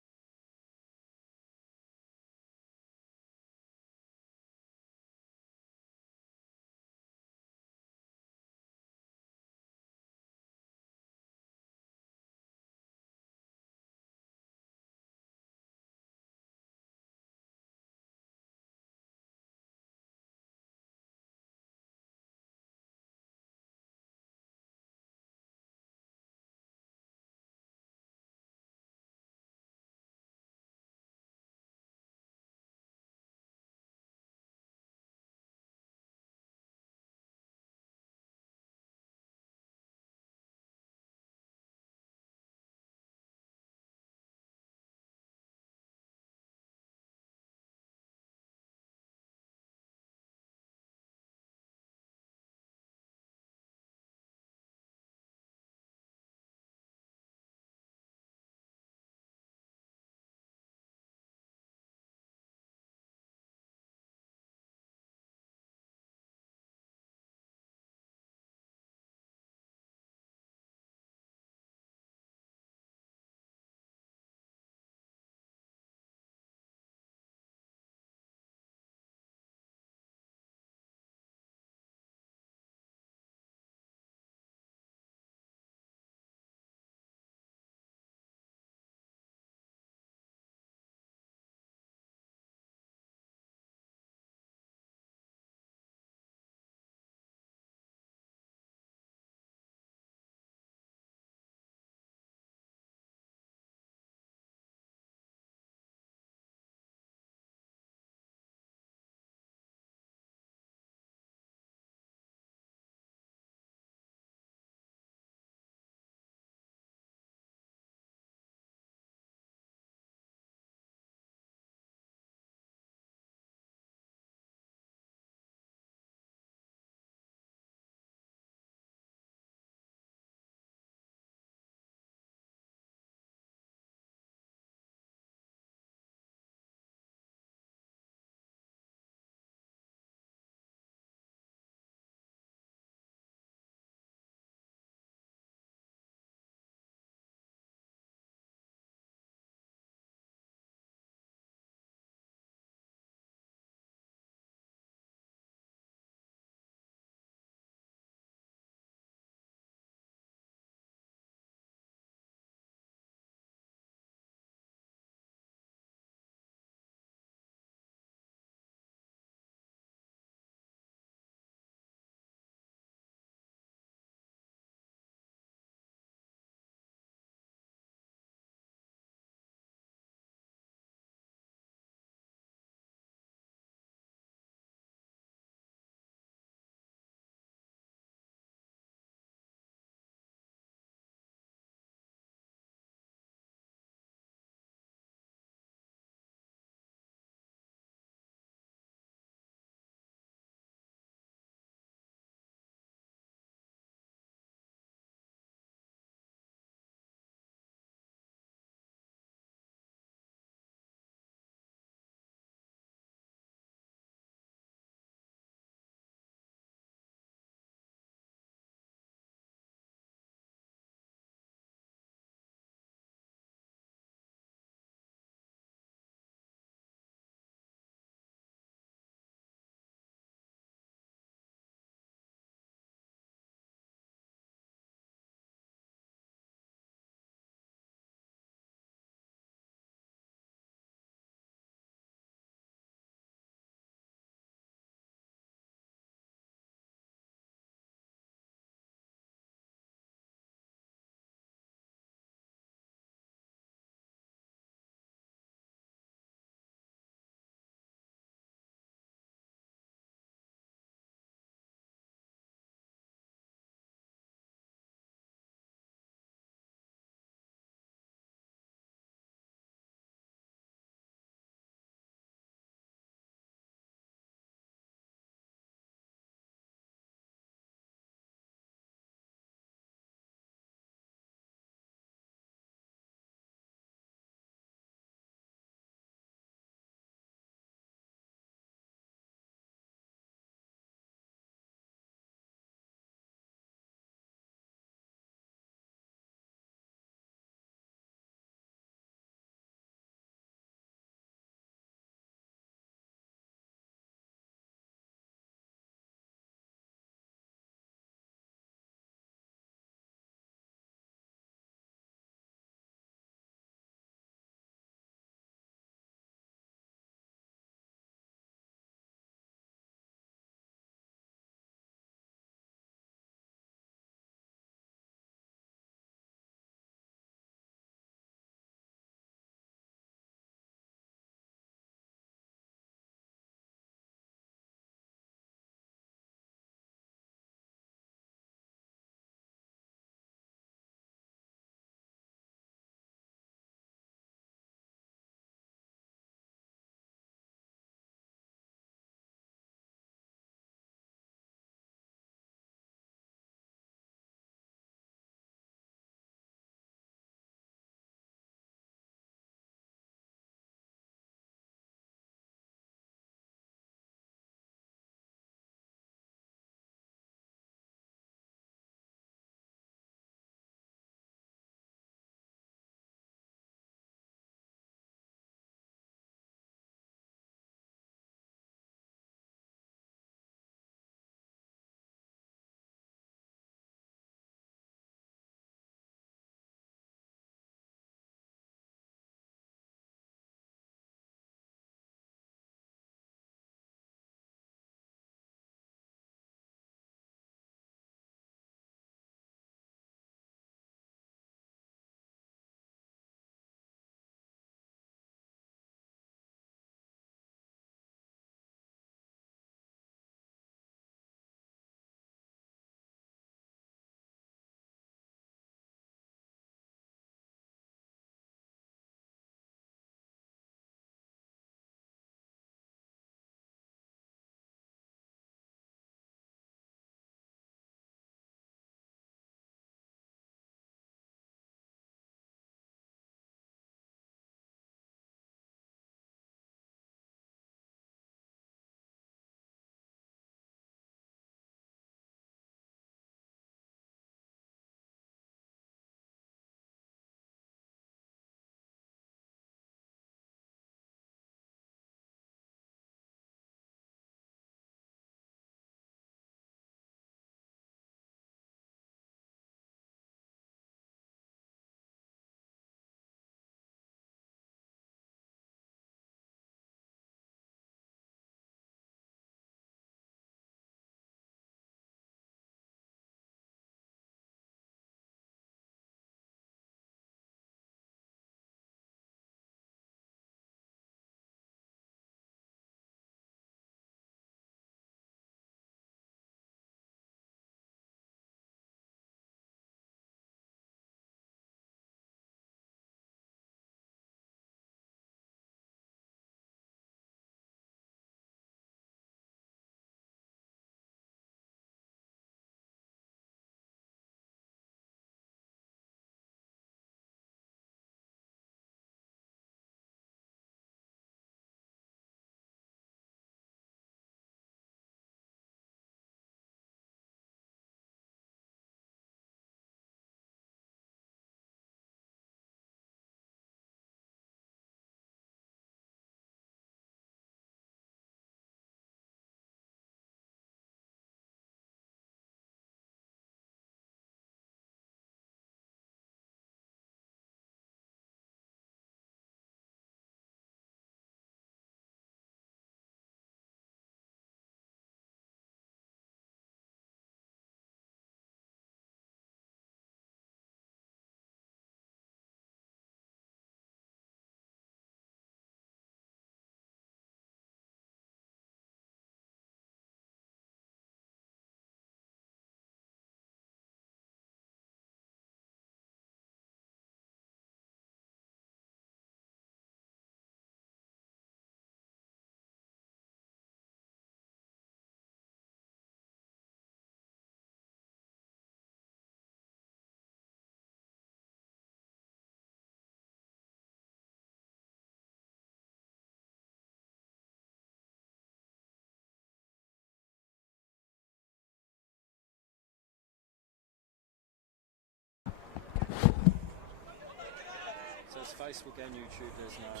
Facebook and YouTube, there's no...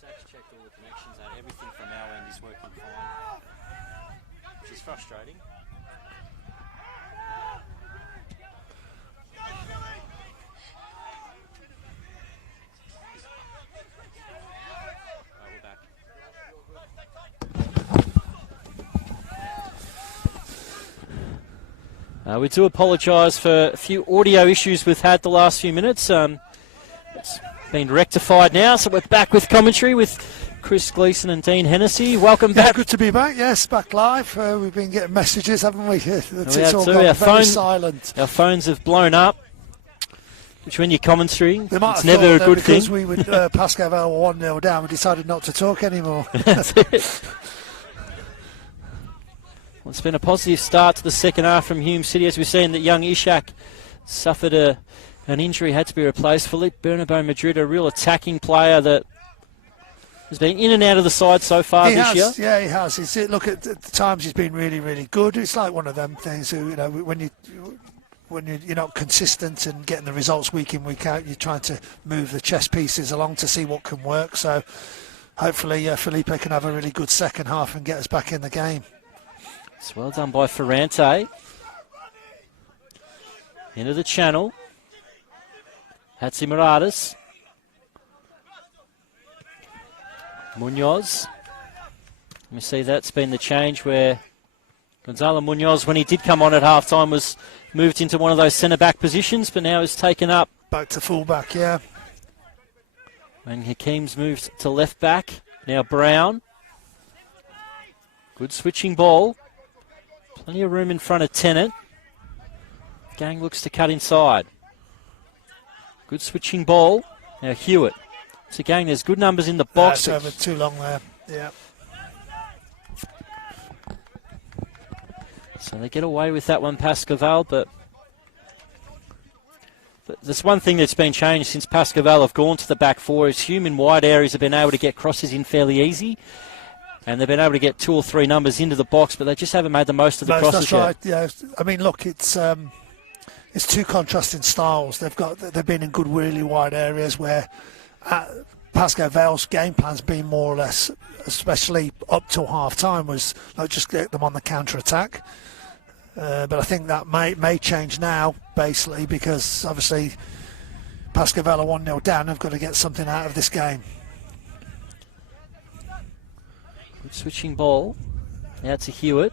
Sachs checked all the connections out. Everything from our end is working fine, which is frustrating. We're back. We do apologise for a few audio issues we've had the last few minutes. It's been rectified now, so we're back with commentary with Chris Gleeson and Dean Hennessy. Welcome back. Yeah, good to be back. Yes, back live. We've been getting messages, haven't we? It's all gone very silent. Our phones have blown up, which when you're commentary, it's never a good thing. Because we would Pascoe Vale 1-0 down, we decided not to talk anymore. That's it. Well, it's been a positive start to the second half from Hume City, as we've seen that young Ishak suffered an injury, had to be replaced. Philippe Bernabeu-Madrid, a real attacking player that has been in and out of the side so far this year. Yeah, he has. Look, at the times he's been really, really good. It's like one of them things who, you know, when you're not consistent and getting the results week in, week out, you're trying to move the chess pieces along to see what can work. So hopefully Felipe can have a really good second half and get us back in the game. It's well done by Ferrante. Into the channel. Hatzimiratis. Munoz. Let me see, that's been the change where Gonzalo Munoz, when he did come on at half-time, was moved into one of those centre-back positions, but now is taken up. Back to full-back, yeah. And Hakim's moved to left-back. Now Brown. Good switching ball. Plenty of room in front of Tennant. Gang looks to cut inside. Good switching ball. Now Hewitt. So Gang, there's good numbers in the box. That's over too long there. Yeah. So they get away with that one, Pascoe Vale, but there's one thing that's been changed since Pascoe Vale have gone to the back four is Hume in wide areas have been able to get crosses in fairly easy. And they've been able to get 2 or 3 numbers into the box, but they just haven't made the most of the crosses yet. Right. Yeah. I mean, look, it's two contrasting styles. They've been in good, really wide areas where Pascoe Vale's game plan's been more or less, especially up till half time, was like just get them on the counter attack. But I think that may change now, basically, because obviously Pascoe Vale are 1-0 down. They've got to get something out of this game. Good switching ball. Now to Hewitt.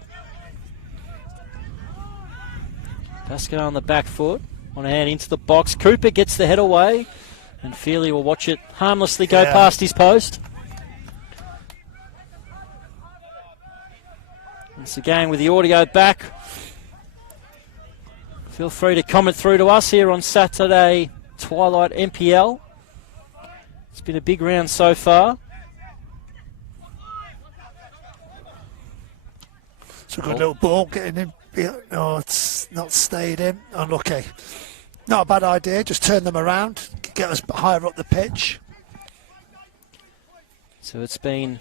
Pascoe on the back foot. On a hand into the box. Cooper gets the head away. And Feely will watch it harmlessly go past his post. Once again with the audio back. Feel free to comment through to us here on Saturday Twilight NPL. It's been a big round so far. So good little ball getting in. No, it's not stayed in. Unlucky. Not a bad idea. Just turn them around. Get us higher up the pitch. So it's been...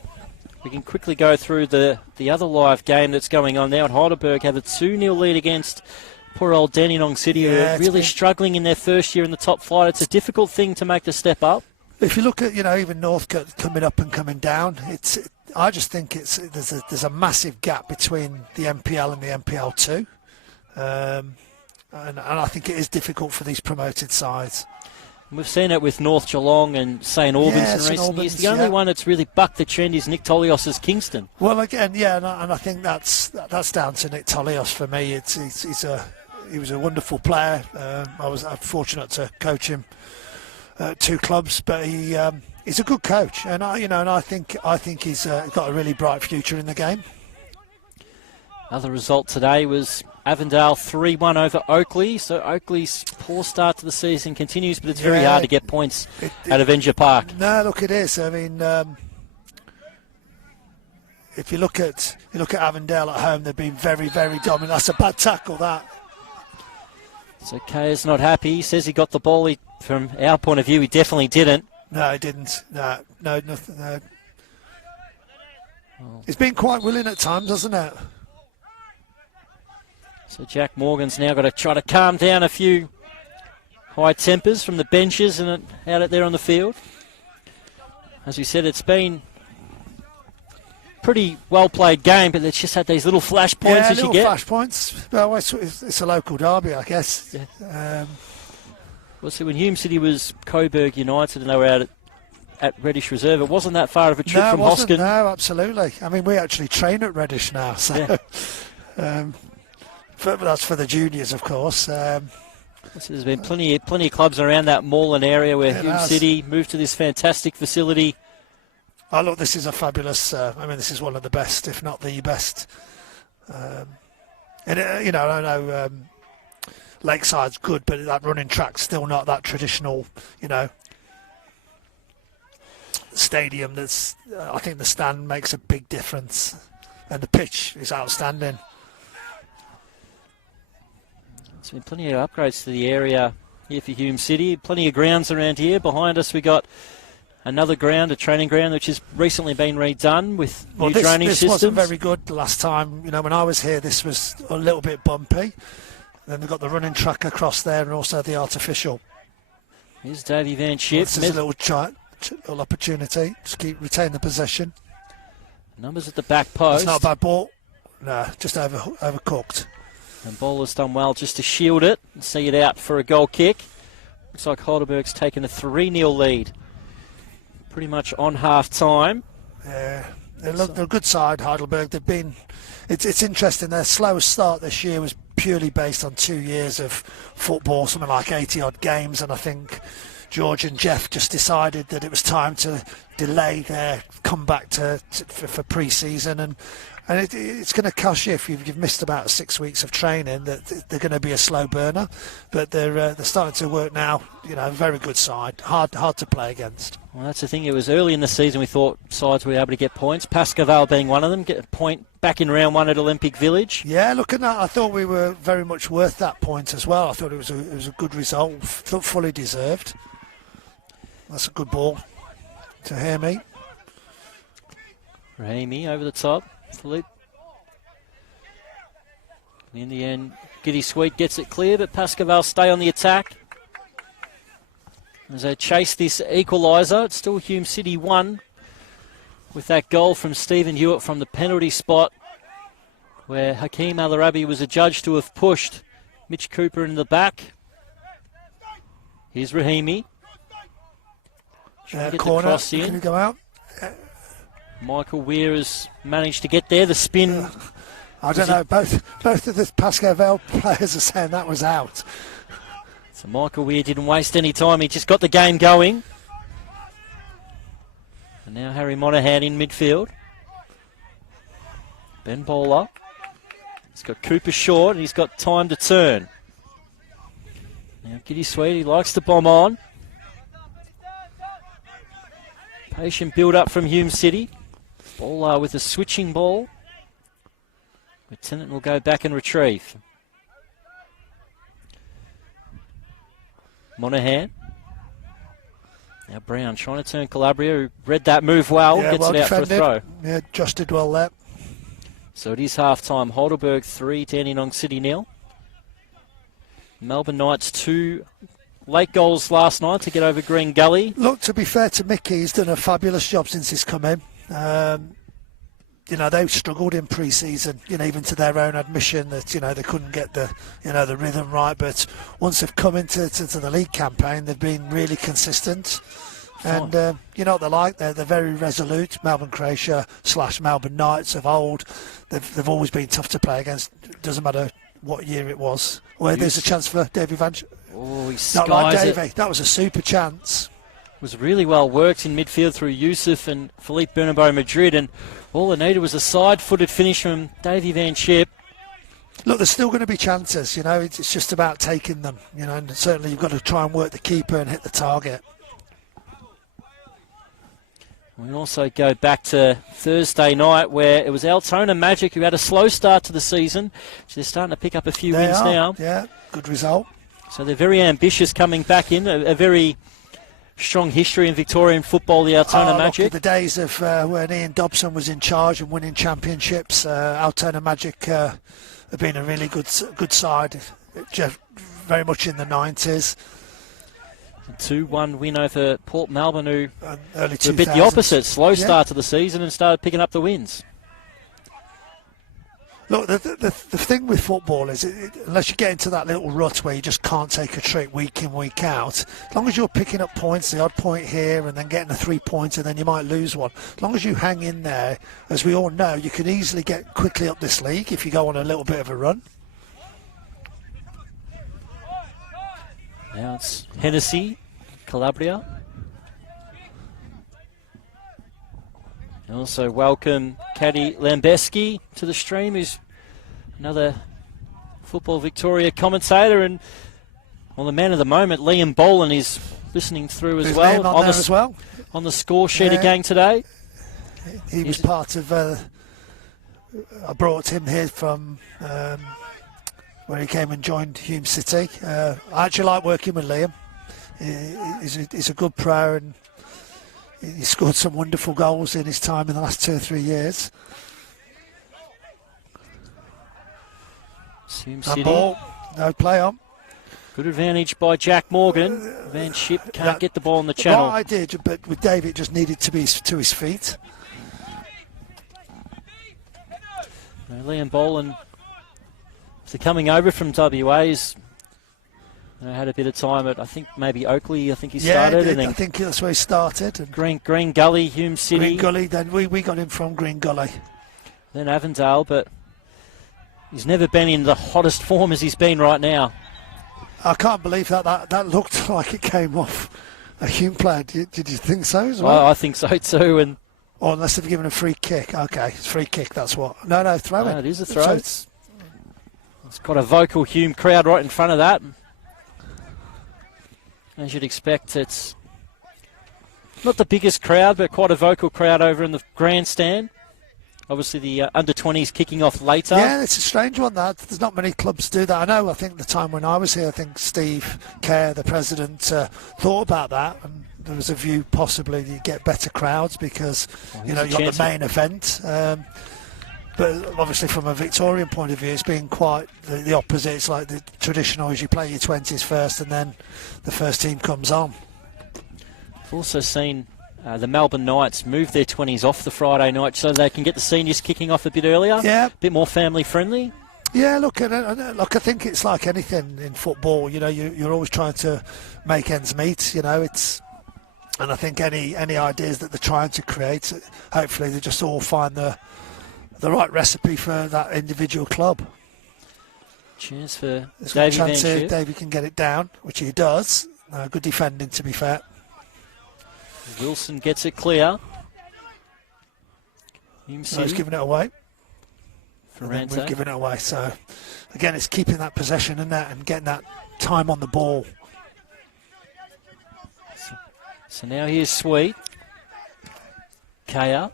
We can quickly go through the other live game that's going on now at Heidelberg. Have a 2-0 lead against poor old Dandenong City, who are really struggling in their first year in the top flight. It's a difficult thing to make the step up. If you look at, even Northcote coming up and coming down, I just think there's a massive gap between the NPL and the NPL 2. And I think it is difficult for these promoted sides. We've seen it with North Geelong and St Albans in recent years. The only one that's really bucked the trend is Nick Tolios' Kingston. Well, again, and I think that's down to Nick Tolios for me. He was a wonderful player. I was fortunate to coach him at 2 clubs, but he's a good coach, and I think he's got a really bright future in the game. Another result today was Avondale 3-1 over Oakley. So Oakley's poor start to the season continues, but it's very hard to get points out of Venger Park. No, look, it is. I mean, if you look at Avondale at home, they've been very, very dominant. That's a bad tackle, that. So Kay is not happy. He says he got the ball. He from our point of view, he definitely didn't. No, he didn't. No, nothing. No. He's been quite willing at times, hasn't it? So Jack Morgan's now got to try to calm down a few high tempers from the benches and out there on the field. As we said, it's been pretty well played game, but it's just had these little flash points as you get. Flash points. Well, it's a local derby, I guess. Yeah. Well, see, when Hume City was Coburg United and they were out at Reddish Reserve, it wasn't that far of a trip from Hoskin. No, absolutely. I mean, we actually train at Reddish now, so that's for the juniors, of course. So there's been plenty of clubs around that Moreland area where Hume City moved to this fantastic facility. Oh, look, this is a fabulous, this is one of the best, if not the best. I know Lakeside's good, but that running track's still not that traditional, stadium. That's, I think the stand makes a big difference, and the pitch is outstanding. There's been plenty of upgrades to the area here for Hume City. Plenty of grounds around here. Behind us we got another ground, a training ground, which has recently been redone with new training systems. This wasn't very good the last time. When I was here, this was a little bit bumpy. Then they've got the running track across there and also the artificial. Here's Davey Van Schip. This is a little opportunity to retain the possession. Numbers at the back post. It's not a bad ball. No, just overcooked. And Bowler's done well just to shield it and see it out for a goal kick. Looks like Heidelberg's taken a 3-0 lead. Pretty much on half-time. Yeah, they're a good side, Heidelberg. They've been... It's interesting, their slowest start this year was purely based on 2 years of football, something like 80-odd games, and I think George and Jeff just decided that it was time to delay their comeback for pre-season, and it's going to cost you if you've missed about 6 weeks of training. That they're going to be a slow burner, but they're starting to work now. Very good side, hard to play against. Well, that's the thing. It was early in the season we thought sides were able to get points. Pascoe Vale being one of them, get a point back in round one at Olympic Village. Yeah, looking at, I thought we were very much worth that point as well. I thought it was a good result, fully deserved. That's a good ball to Hume. Rahimi over the top. Philippe. In the end, Giddy Sweet gets it clear, but Pascoe Vale stay on the attack. As they chase this equaliser, it's still Hume City 1 with that goal from Stephen Hewitt from the penalty spot where Hakeem Al-Arabi was adjudged to have pushed Mitch Cooper in the back. Here's Rahimi. Trying to get the cross in. Can he go out? Michael Weir has managed to get there. The spin. I don't know. Both of the Pascoe Vale players are saying that was out. So Michael Weir didn't waste any time. He just got the game going. And now Harry Monahan in midfield. Ben Bowler. He's got Cooper short and he's got time to turn. Now Giddy Sweet, he likes to bomb on. Patient build up from Hume City. Bowler with a switching ball. Lieutenant will go back and retrieve. Monahan. Now Brown trying to turn Calabria, who read that move well, gets it out for a throw. Yeah, Josh did well there. So it is half-time. Heidelberg 3, Dandenong City 0. Melbourne Knights 2 late goals last night to get over Green Gully. Look, to be fair to Mickey, he's done a fabulous job since he's come in. They've struggled in pre-season, even to their own admission that, they couldn't get the rhythm right. But once they've come into the league campaign, they've been really consistent. And you know what they're like. They're very resolute. Melbourne Croatia / Melbourne Knights of old. They've always been tough to play against. It doesn't matter what year it was. Where there's a chance for Davey Van. Oh, he not like Davey. it. That was a super chance. Was really well worked in midfield through Youssef and Philippe Bernabeu Madrid, and all they needed was a side-footed finish from Davey Van Schip. Look, there's still going to be chances, it's just about taking them, and certainly you've got to try and work the keeper and hit the target. We also go back to Thursday night where it was Altona Magic who had a slow start to the season. They're starting to pick up a few wins now. Yeah, good result. So they're very ambitious coming back in, a very strong history in Victorian football, the Altona Magic. Look, the days of when Ian Dobson was in charge and winning championships, Altona Magic have been a really good side, very much in the 90s. A 2-1 win over Port Melbourne, who early were a bit the opposite. Slow start to the season and started picking up the wins. Look, the thing with football is, unless you get into that little rut where you just can't take a trick week in, week out, as long as you're picking up points, the odd point here and then getting a 3 points and then you might lose one, as long as you hang in there, as we all know, you can easily get quickly up this league if you go on a little bit of a run. Now it's Hennessy, Calabria. And also welcome Caddy Lambeski to the stream, who's another Football Victoria commentator, and the man of the moment, Liam Boland, is listening through as well. On the score sheet again today. He was part of. I brought him here from where he came and joined Hume City. I actually like working with Liam. He's a good pro, and he scored some wonderful goals in his time in the last 2 or 3 years. Hume City. Ball, no play on. Good advantage by Jack Morgan. Van Schip can't get the ball in the channel. Well, I did, but with David, it just needed to be to his feet. Liam Boland, after coming over from WA's, had a bit of time at, I think, maybe Oakley. I think he started. Yeah, I think that's where he started. And Green Gully, Hume City. Green Gully, then we got him from Green Gully. Then Avondale, but he's never been in the hottest form as he's been right now. I can't believe that looked like it came off a Hume player. Did you think so as well? I think so too. Or unless they've given a free kick. Okay, it's free kick, that's what. No, throw in. It is a throw. So it's got a vocal Hume crowd right in front of that. As you'd expect, it's not the biggest crowd, but quite a vocal crowd over in the grandstand. Obviously, the under-20s kicking off later. Yeah, it's a strange one, that. There's not many clubs do that. I think the time when I was here, I think Steve Kerr, the president, thought about that, and there was a view possibly you get better crowds because, you've got the main event. But obviously from a Victorian point of view, it's been quite the opposite. It's like the traditional is you play your 20s first and then the first team comes on. I've also seen the Melbourne Knights move their 20s off the Friday night so they can get the seniors kicking off a bit earlier. Yeah. A bit more family friendly. Yeah, look, I think it's like anything in football. You're always trying to make ends meet. And I think any ideas that they're trying to create, hopefully they just all find the right recipe for that individual club. Cheers for There's Davey a chance Van here Davey can get it down, which he does. Good defending, to be fair. Wilson gets it clear. He's giving it away. We've given it away. So, again, it's keeping that possession in that and getting that time on the ball. So now here's Sweet. Kaya.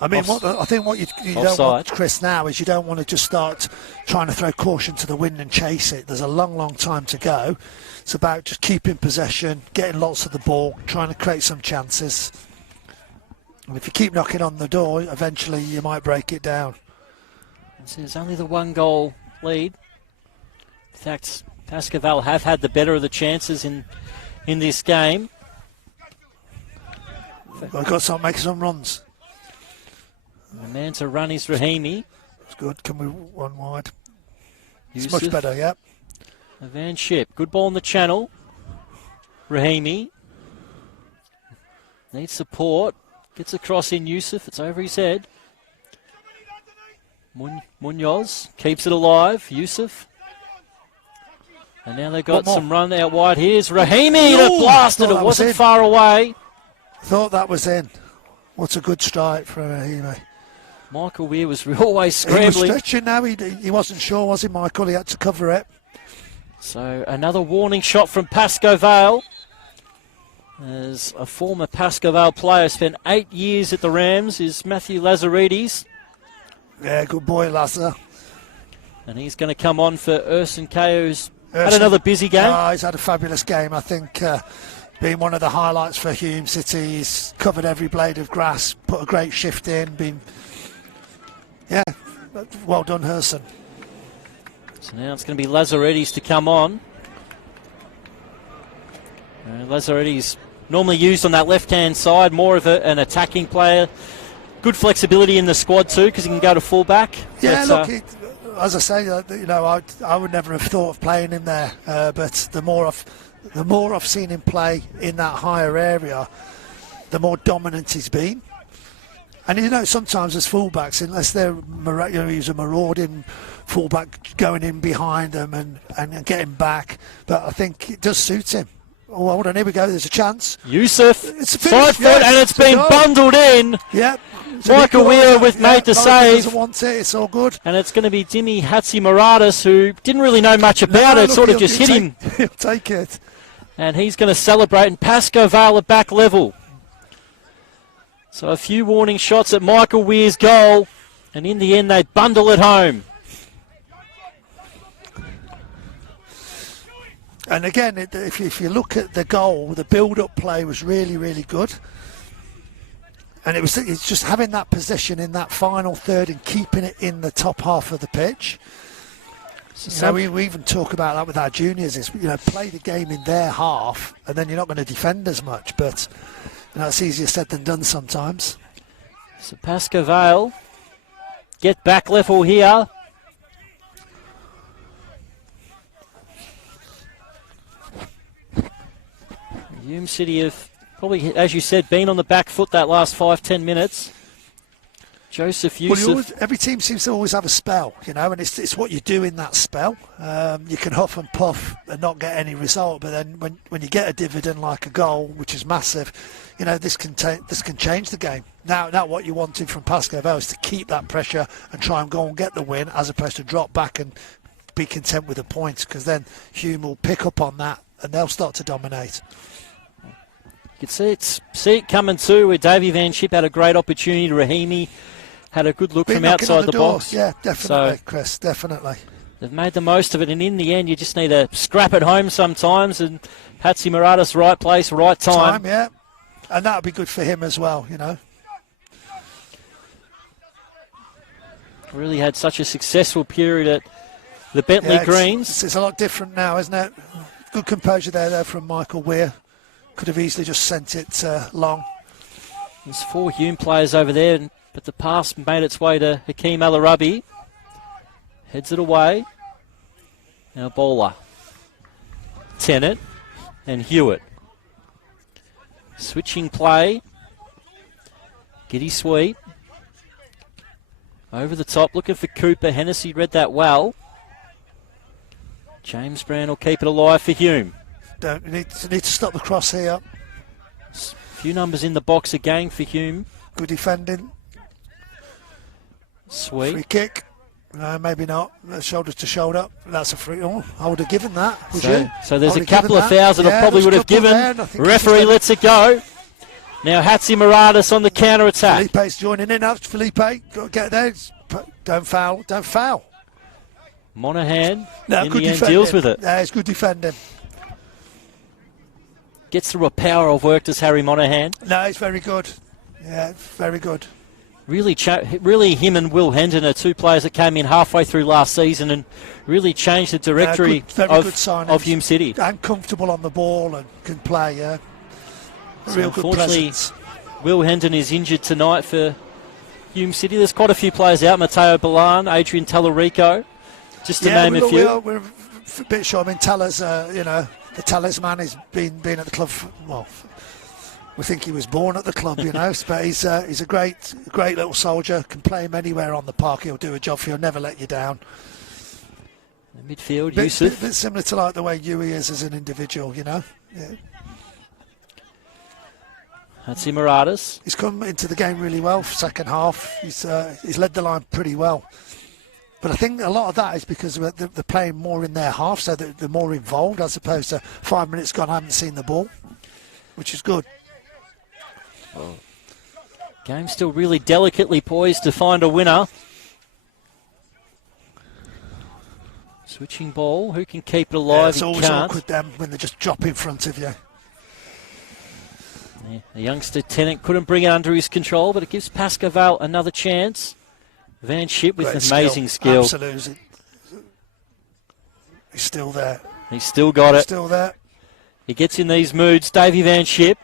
I think what you don't want, Chris, now is you don't want to just start trying to throw caution to the wind and chase it. There's a long, long time to go. It's about just keeping possession, getting lots of the ball, trying to create some chances. And if you keep knocking on the door, eventually you might break it down. There's only the 1-goal lead. In fact, Pascoe Vale have had the better of the chances in this game. We've got to make some runs. The man to run is Rahimi. It's good. Can we run wide? Yusuf. It's much better, yeah. Van Schip. Good ball in the channel. Rahimi. Needs support. Gets across in Yusuf. It's over his head. Munoz keeps it alive. Yusuf. And now they've got some run out wide. Here's Rahimi. That blasted. It wasn't far away. Thought that was in. What's a good strike for Rahimi. Michael Weir was always scrambling. He was stretching now. He wasn't sure, was he, Michael? He had to cover it. So another warning shot from Pascoe Vale. As a former Pascoe Vale player, spent 8 years at the Rams, is Matthew Lazaridis. Yeah, good boy, Lazar. And he's going to come on for Urson Kaya, who's Had another busy game. He's had a fabulous game. I think being one of the highlights for Hume City. He's covered every blade of grass, put a great shift in. Well done, Herson. So now it's going to be Lazaretti's to come on. Lazaretti's normally used on that left-hand side, more of an attacking player. Good flexibility in the squad too, because he can go to full-back. Yeah, look, as I say, I would never have thought of playing him there, but the more I've seen him play in that higher area, the more dominant he's been. And sometimes as fullbacks, unless they're he's a marauding fullback going in behind them and getting back, but I think it does suit him. Oh, hold on, here we go. There's a chance. Yusuf, side foot, and it's been bundled in. Yep. Michael Weir made the save. Doesn't want it. It's all good. And it's going to be Dimi Hatzimaradis, who didn't really know much about it. Sort of just hit him. He'll take it. And he's going to celebrate. And Pascoe Vale at back level. So a few warning shots at Michael Weir's goal. And in the end, they bundle it home. And again, if you look at the goal, the build-up play was really, really good. And it's just having that possession in that final third and keeping it in the top half of the pitch. So we even talk about that with our juniors. Is play the game in their half, and then you're not going to defend as much. But it's easier said than done sometimes. So Pascoe Vale get back level here. Hume City have probably, as you said, been on the back foot that last 5-10 minutes. Joseph Yusuf. Every team seems to always have a spell, and it's what you do in that spell. You can huff and puff and not get any result, but then when you get a dividend like a goal, which is massive, this can change the game. Now what you wanted from Pascoe Vale is to keep that pressure and try and go and get the win, as opposed to drop back and be content with the points, because then Hume will pick up on that and they'll start to dominate. You can see it coming too, where Davey Van Schip had a great opportunity. Rahimi had a good look from outside the box. Yeah, definitely, Chris, definitely. They've made the most of it, and in the end, you just need to scrap it home sometimes. And Hatzimaradis, right place, right time. Yeah, and that would be good for him as well, Really had such a successful period at the Bentley Greens. It's a lot different now, isn't it? Good composure there from Michael Weir. Could have easily just sent it long. There's 4 Hume players over there, but the pass made its way to Hakeem Al-Arabi. Heads it away. Now Bowler. Tennant and Hewitt. Switching play. Giddy sweep. Over the top, looking for Cooper. Hennessy read that well. James Brown will keep it alive for Hume. Need to stop the cross here. Few numbers in the box again for Hume. Good defending. Sweet. Free kick. No, maybe not. Shoulder to shoulder. That's a free. Oh, I would have given that. So there's a couple of fouls that I probably would have given. Referee lets it go. Now Hatzimaradis on the counter attack. Felipe's joining in. Up, Felipe. Got to get there. Don't foul. Don't foul. Monahan in the end deals with it. Yeah, it's good defending. Gets through a power of work, does Harry Monahan. No, it's very good. Yeah, very good. Really, him and Will Hendon are 2 players that came in halfway through last season and really changed the directory of Hume City. And comfortable on the ball and can play, yeah. Real good presence. Will Hendon is injured tonight for Hume City. There's quite a few players out. Matteo Balan, Adrian Tallarico, just to name a few. We're a bit sure. I mean, Taller's, the talisman has been at the club. We think he was born at the club, but he's a great little soldier. Can play him anywhere on the park. He'll do a job for you. He'll never let you down. The midfield, Yusuf. Bit similar to like the way Yui is as an individual, Yeah. Hatzimaradis. He's come into the game really well for second half. He's led the line pretty well. But I think a lot of that is because they're playing more in their half, so they're more involved, as opposed to 5 minutes gone, I haven't seen the ball, which is good. Well, game still really delicately poised to find a winner. Switching ball. Who can keep it alive? It's always awkward them when they just drop in front of you. Yeah, the youngster Tennant couldn't bring it under his control, but it gives Pascoe Vale another chance. Van Schip with amazing skill. Absolutely. He's still there. He's still got it. Still there. He gets in these moods. Davey Van Schip.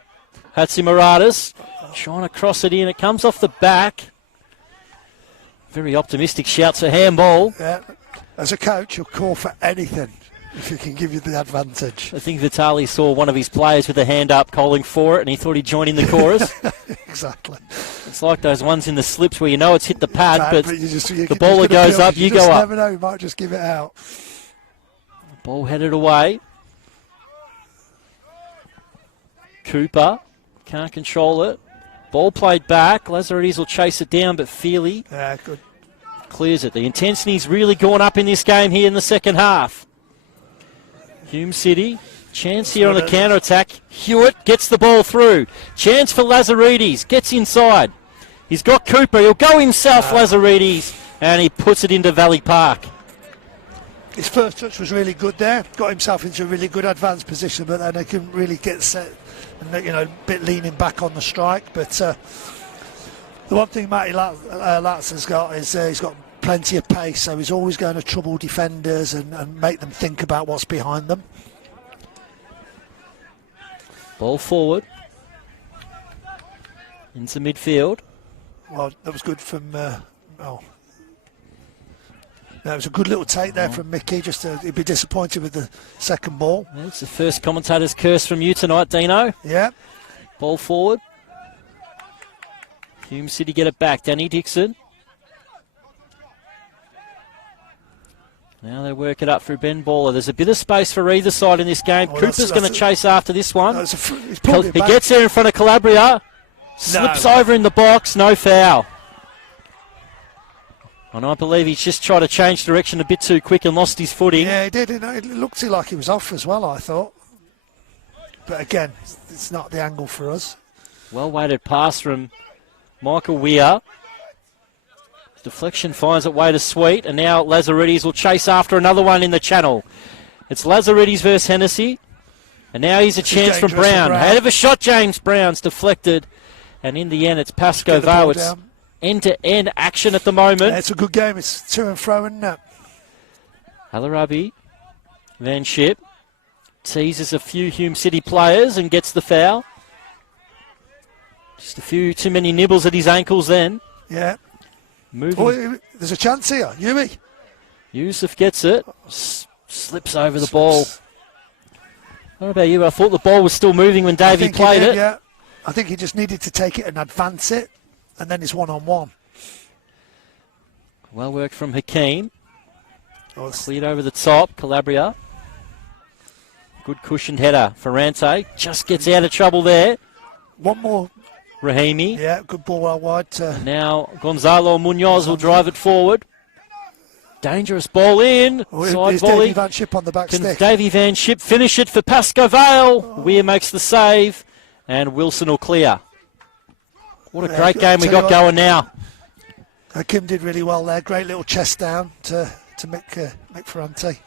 Hatzimaradis trying to cross it in. It comes off the back. Very optimistic shouts for handball. Yeah. As a coach, you'll call for anything if he can give you the advantage. I think Vitali saw one of his players with a hand up calling for it, and he thought he'd join in the chorus. Exactly. It's like those ones in the slips where you know it's hit the pad, but the baller goes up, you go up. You never know, you might just give it out. Ball headed away. Cooper can't control it. Ball played back. Lazaridis will chase it down, but Feely good. Clears it. The intensity's really gone up in this game here in the second half. Hume City, chance here on the counter-attack. Hewitt gets the ball through. Chance for Lazaridis, gets inside. He's got Cooper, he'll go himself, Lazaridis, and he puts it into Valley Park. His first touch was really good there. Got himself into a really good advanced position, but then he couldn't really get set. And, a bit leaning back on the strike. But the one thing Matty Latz has got is he's got plenty of pace, so he's always going to trouble defenders and make them think about what's behind them. Ball forward. Into midfield. Well, that was good from... That was a good little take there from Mickey. He'd be disappointed with the second ball. It's the first commentator's curse from you tonight, Dino. Yeah. Ball forward. Hume City get it back. Danny Dixon. Now they work it up through Ben Baller. There's a bit of space for either side in this game. Cooper's going to chase after this one. He gets there in front of Calabria. Slips over in the box. No foul. And I believe he's just tried to change direction a bit too quick and lost his footing. Yeah, he did. It looked like he was off as well, I thought. But again, it's not the angle for us. Well-weighted pass from Michael Weir. Deflection finds its way to Sweet, and now Lazaridis will chase after another one in the channel. It's Lazaridis versus Hennessy, and now he's a chance from Brown. Head of a shot, James Brown's deflected, and in the end it's Pascoe Vale. It's end-to-end action at the moment. Yeah, it's a good game. It's to and fro, isn't it? Alarabi, Van Schip teases a few Hume City players and gets the foul. Just a few too many nibbles at his ankles then. Yeah. Moving. Oh, there's a chance here. Hume. Yusuf gets it. Slips over the ball. What about you? I thought the ball was still moving when Davey played it. Yeah. I think he just needed to take it and advance it, and then it's one-on-one. Well worked from Hakeem. Cleared over the top. Calabria. Good cushioned header. Ferrante just gets out of trouble there. One more. Rahimi. Yeah, good ball out wide. Now Gonzalo Munoz will drive it forward. Dangerous ball in. Side volley. Davey Van Schip on the back stick. Davey Van Schip finish it for Pascoe Vale. Weir makes the save, and Wilson will clear. What a great game we got going now. Kim did really well there. Great little chest down to Mick Ferrante.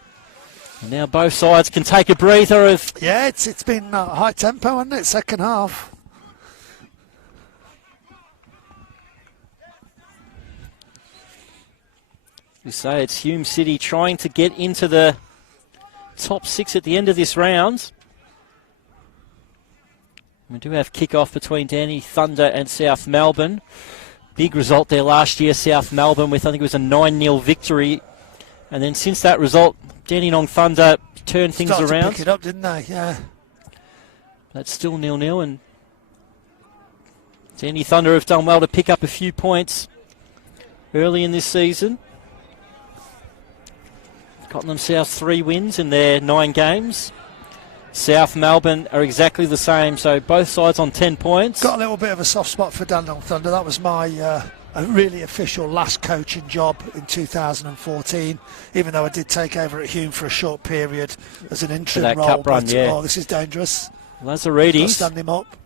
And now both sides can take a breather. Yeah, it's been high tempo, hasn't it? Second half. You say it's Hume City trying to get into the top six at the end of this round. We do have kickoff between Danny Thunder and South Melbourne. Big result there last year, South Melbourne, with I think it was a 9-0 victory. And then since that result, Dandenong Thunder turned things around. Started to pick it up, didn't they? Yeah. That's still 0-0, and Danny Thunder have done well to pick up a few points early in this season. Gotten South 3 wins in their 9 games. South Melbourne are exactly the same, so both sides on 10 points. Got a little bit of a soft spot for Dandenong Thunder. That was my a really official last coaching job in 2014, even though I did take over at Hume for a short period as an interim role. Cup run, yeah. Oh, this is dangerous. Lazaridis. Stand him up.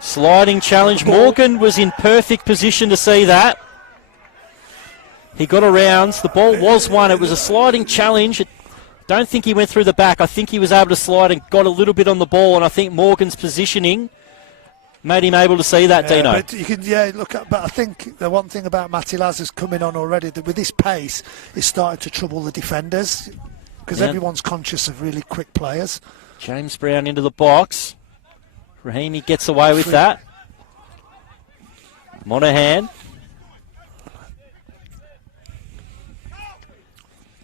Sliding challenge. Morgan was in perfect position to see that. He got around. The ball was won. It was a sliding challenge. It don't think he went through the back. I think he was able to slide and got a little bit on the ball, and I think Morgan's positioning made him able to see that, Dino. But you can, but I think the one thing about Matty Laz is coming on already, that with his pace, he's starting to trouble the defenders, because everyone's conscious of really quick players. James Brown into the box. Rahimi gets away with that. Monahan.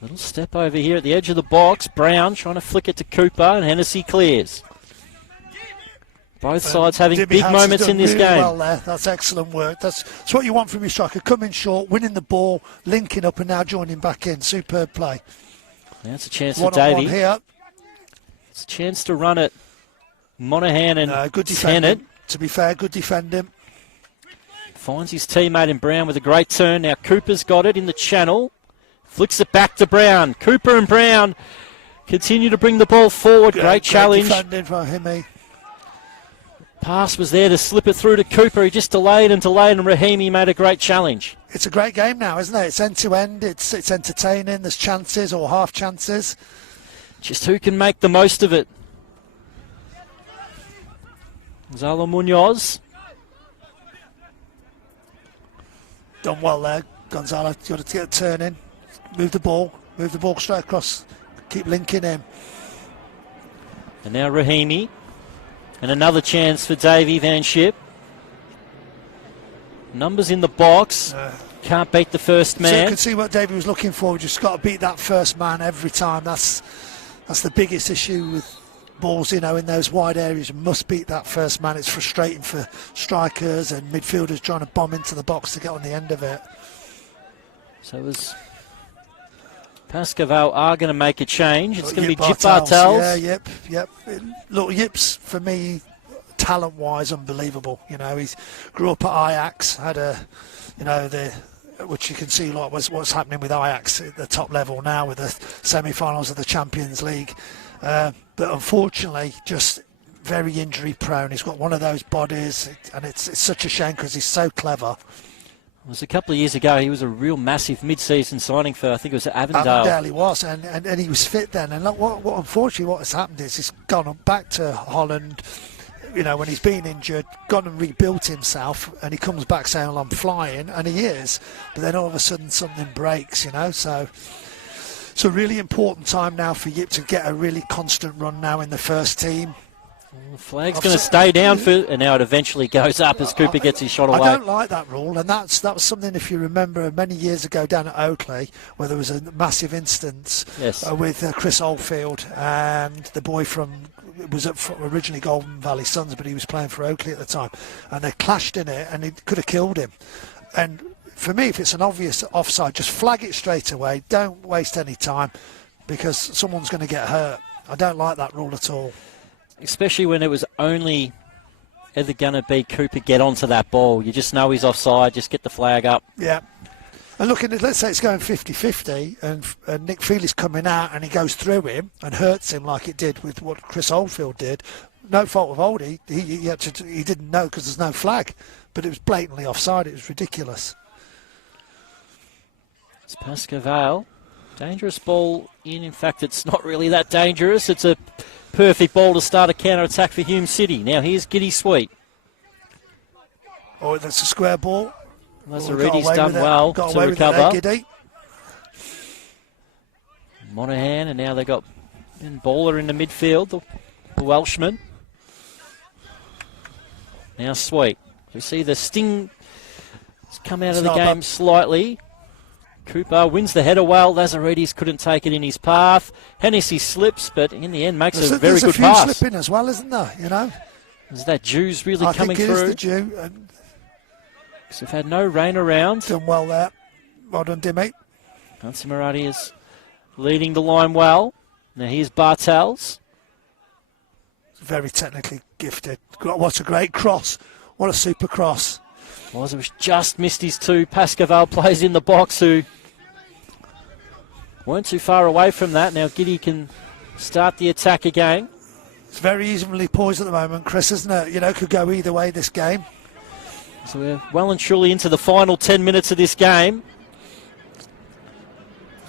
Little step over here at the edge of the box. Brown trying to flick it to Cooper, and Hennessy clears. Both sides having Jimmy big House moments has done in this really game. Well there. That's excellent work. That's what you want from your striker. Coming short, winning the ball, linking up, and now joining back in. Superb play. Now it's a chance for Davey. Here. It's a chance to run it. Monahan and good Tennant. defending. To be fair, good defending. Finds his teammate in Brown with a great turn. Now Cooper's got it in the channel. Flicks it back to Brown. Cooper and Brown continue to bring the ball forward. Great challenge. Defending for Hume. Pass was there to slip it through to Cooper. He just delayed, and Rahimi made a great challenge. It's a great game now, isn't it? It's end-to-end. It's entertaining. There's chances or half chances. Just who can make the most of it? Gonzalo Munoz. Done well there, Gonzalo. You've got to get a turn in. Move the ball straight across. Keep linking in. And now Rahimi. And another chance for Davey Van Schip. Numbers in the box. Can't beat the first man. So you can see what Davey was looking for. Just got to beat that first man every time. That's the biggest issue with balls, in those wide areas. You must beat that first man. It's frustrating for strikers and midfielders trying to bomb into the box to get on the end of it. So as Pascoe Vale are going to make a change. It's going to be Jip Bartels. Yeah, yep. Look, Yip's, for me, talent-wise, unbelievable. He grew up at Ajax, had which you can see like what's happening with Ajax at the top level now with the semi-finals of the Champions League. But unfortunately, just very injury-prone. He's got one of those bodies, and it's such a shame because he's so clever. It was a couple of years ago. He was a real massive mid-season signing for, I think it was Avondale. Avondale he was, and he was fit then. And look, what unfortunately what has happened is he's gone back to Holland, when he's been injured, gone and rebuilt himself, and he comes back saying, well, I'm flying, and he is. But then all of a sudden something breaks, so it's a really important time now for Yip to get a really constant run now in the first team. The flag's going to stay down and now it eventually goes up as Cooper gets his shot away. I don't like that rule, and that was something, if you remember, many years ago down at Oakley, where there was a massive instance with Chris Oldfield and the boy originally Golden Valley Suns, but he was playing for Oakley at the time, and they clashed in it, and it could have killed him. And for me, if it's an obvious offside, just flag it straight away. Don't waste any time, because someone's going to get hurt. I don't like that rule at all. Especially when it was only either going to be Cooper get onto that ball. You just know he's offside, just get the flag up. Yeah. And look, let's say it's going 50-50 and Nick Feely's coming out and he goes through him and hurts him like it did with what Chris Oldfield did. No fault of Oldie. He didn't know because there's no flag. But it was blatantly offside. It was ridiculous. It's Pascoe Vale. Dangerous ball in. In fact, it's not really that dangerous. It's a perfect ball to start a counter-attack for Hume City. Now here's Giddy Sweet. Oh, that's a square ball. Lazaretti's done well to recover. Monahan, and now they've got Ben Baller in the midfield, the Welshman. Now Sweet. We see the sting has come out of the game slightly. Cooper wins the header well. Lazaretti's couldn't take it in his path. Hennessy slips, but in the end makes a very good pass. There's a few slipping as well, isn't there? Is that Jew's really coming through? I think it is the Jew. So we've had no rain around. Done well there. Well done, Dimmy. Nancy Murati is leading the line well. Now here's Bartels. Very technically gifted. What a great cross. What a super cross. Was just missed his two. Pascoe Vale plays in the box who weren't too far away from that. Now Giddy can start the attack again. It's very evenly poised at the moment, Chris, isn't it? Could go either way this game. So we're well and truly into the final 10 minutes of this game.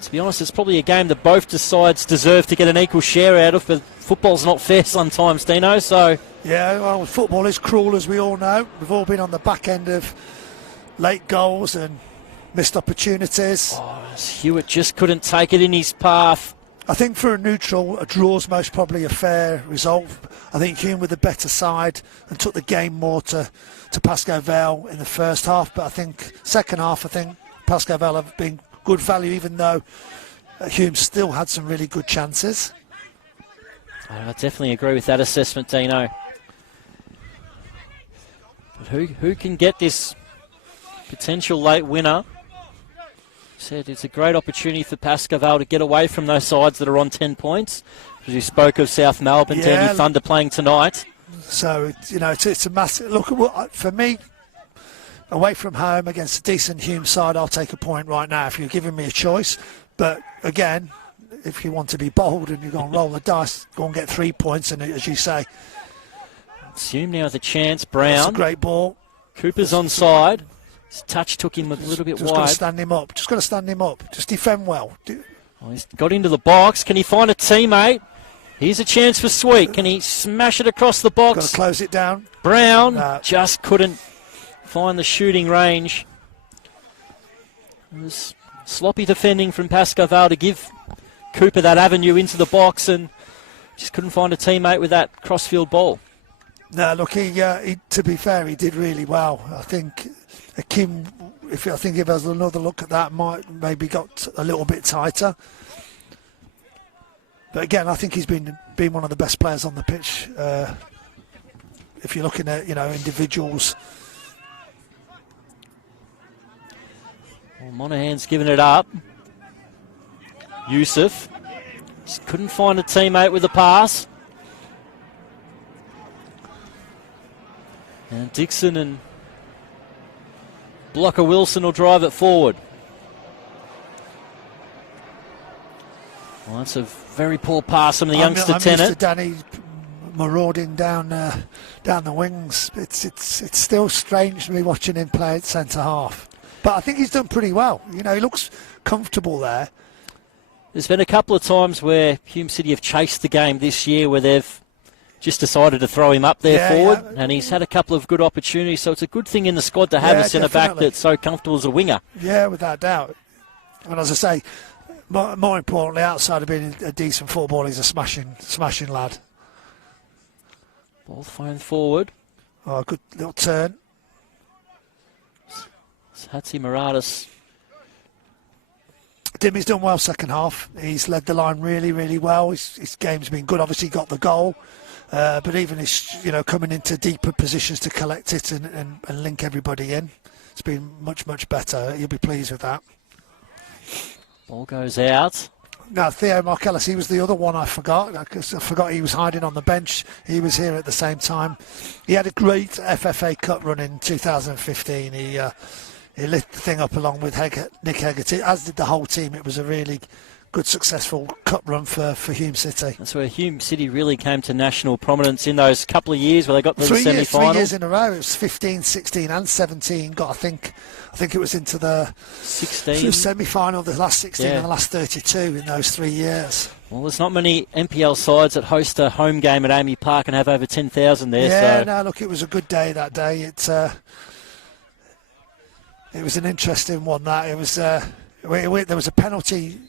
To be honest, it's probably a game that both sides deserve to get an equal share out of, but football's not fair sometimes, Dino, so... Yeah, well, football is cruel, as we all know. We've all been on the back end of late goals and missed opportunities. Oh, Hewitt just couldn't take it in his path. I think for a neutral, a draw's most probably a fair result. I think Hume were the better side and took the game more to Pascoe Vale in the first half, but I think second half, I think Pascoe Vale have been good value, even though Hume still had some really good chances. I definitely agree with that assessment, Dino. But who can get this potential late winner? Said it's a great opportunity for Pascoe Vale to get away from those sides that are on 10 points. As you spoke of South Melbourne, Dandy Thunder playing tonight. So, it's a massive... Look, for me, away from home against a decent Hume side, I'll take a point right now if you're giving me a choice. But, again, if you want to be bold and you're going to roll the dice, go and get 3 points. And, as you say... Hume now with a chance. Brown. That's a great ball. Cooper's onside. His touch took him a little bit wide. Just got to stand him up. Just got to stand him up. Just defend well. Oh, he's got into the box. Can he find a teammate? Here's a chance for Sweet. Can he smash it across the box? Got to close it down. Brown just couldn't find the shooting range. It was sloppy defending from Pascoe Vale to give Cooper that avenue into the box, and just couldn't find a teammate with that crossfield ball. No, look, he to be fair, he did really well. I think Kim, if there's another look at that, might maybe got a little bit tighter. But again, I think he's been one of the best players on the pitch. If you're looking at individuals. Well, Monaghan's given it up. Yusuf just couldn't find a teammate with a pass. And Dixon and Blocker Wilson will drive it forward. Well, that's a very poor pass from the youngster Tennant. I'm used to Danny marauding down the wings. It's still strange to me watching him play at centre half. But I think he's done pretty well. He looks comfortable there. There's been a couple of times where Hume City have chased the game this year where they've just decided to throw him up there forward, and he's had a couple of good opportunities, so it's a good thing in the squad to have a centre-back that's so comfortable as a winger. Yeah, without doubt. And as I say, more importantly, outside of being a decent footballer, he's a smashing lad. Ball thrown forward. Oh, good little turn. Hatzi Maradas. Dimmy's done well second half. He's led the line really, really well. His game's been good. Obviously got the goal. But even his, coming into deeper positions to collect it and link everybody in, it's been much, much better. You'll be pleased with that. Ball goes out. Now, Theo Markellis, he was the other one I forgot. I forgot he was hiding on the bench. He was here at the same time. He had a great FFA Cup run in 2015. He lit the thing up along with Nick Hegarty, as did the whole team. It was a really good, successful cup run for Hume City. That's where Hume City really came to national prominence in those couple of years where they got to the semi-final. 3 years in a row. It was 15, 16 and 17. Got, I think it was into the 16 semi-final, the last 16 and the last 32 in those 3 years. Well, there's not many NPL sides that host a home game at Amy Park and have over 10,000 there. Yeah, no, look, it was a good day that day. It was an interesting one. That it was. There was a penalty.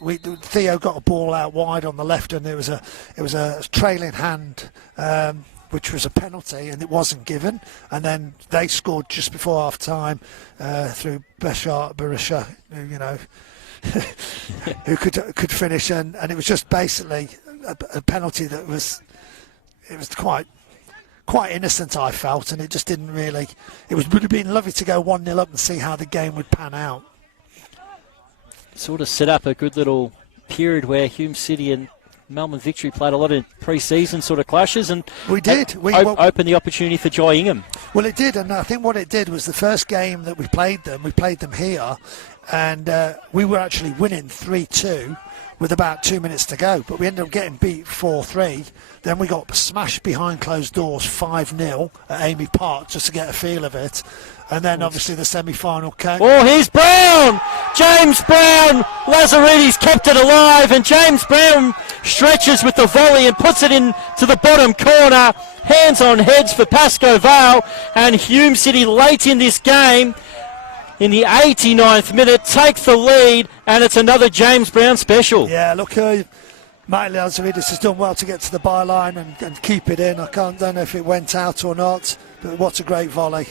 Theo got a ball out wide on the left, and it was a trailing hand, which was a penalty, and it wasn't given. And then they scored just before half time through Barisha, who could finish, and it was just basically a penalty that was quite innocent, I felt, and it just didn't really. It would have been lovely to go 1-0 up and see how the game would pan out. Sort of set up a good little period where Hume City and Melbourne Victory played a lot of pre-season sort of clashes, and we did. Opened the opportunity for Joy Ingham. Well, it did, and I think what it did was the first game that we played them here, and we were actually winning 3-2 with about 2 minutes to go, but we ended up getting beat 4-3. Then we got smashed behind closed doors 5-0 at Amy Park just to get a feel of it. And then obviously the semi-final came. Oh, here's Brown! James Brown! Lazaridis kept it alive, and James Brown stretches with the volley and puts it into the bottom corner. Hands on heads for Pascoe Vale, and Hume City late in this game, in the 89th minute, take the lead, and it's another James Brown special. Yeah, look, Mate Lazaridis has done well to get to the byline and keep it in. Don't know if it went out or not, but what a great volley.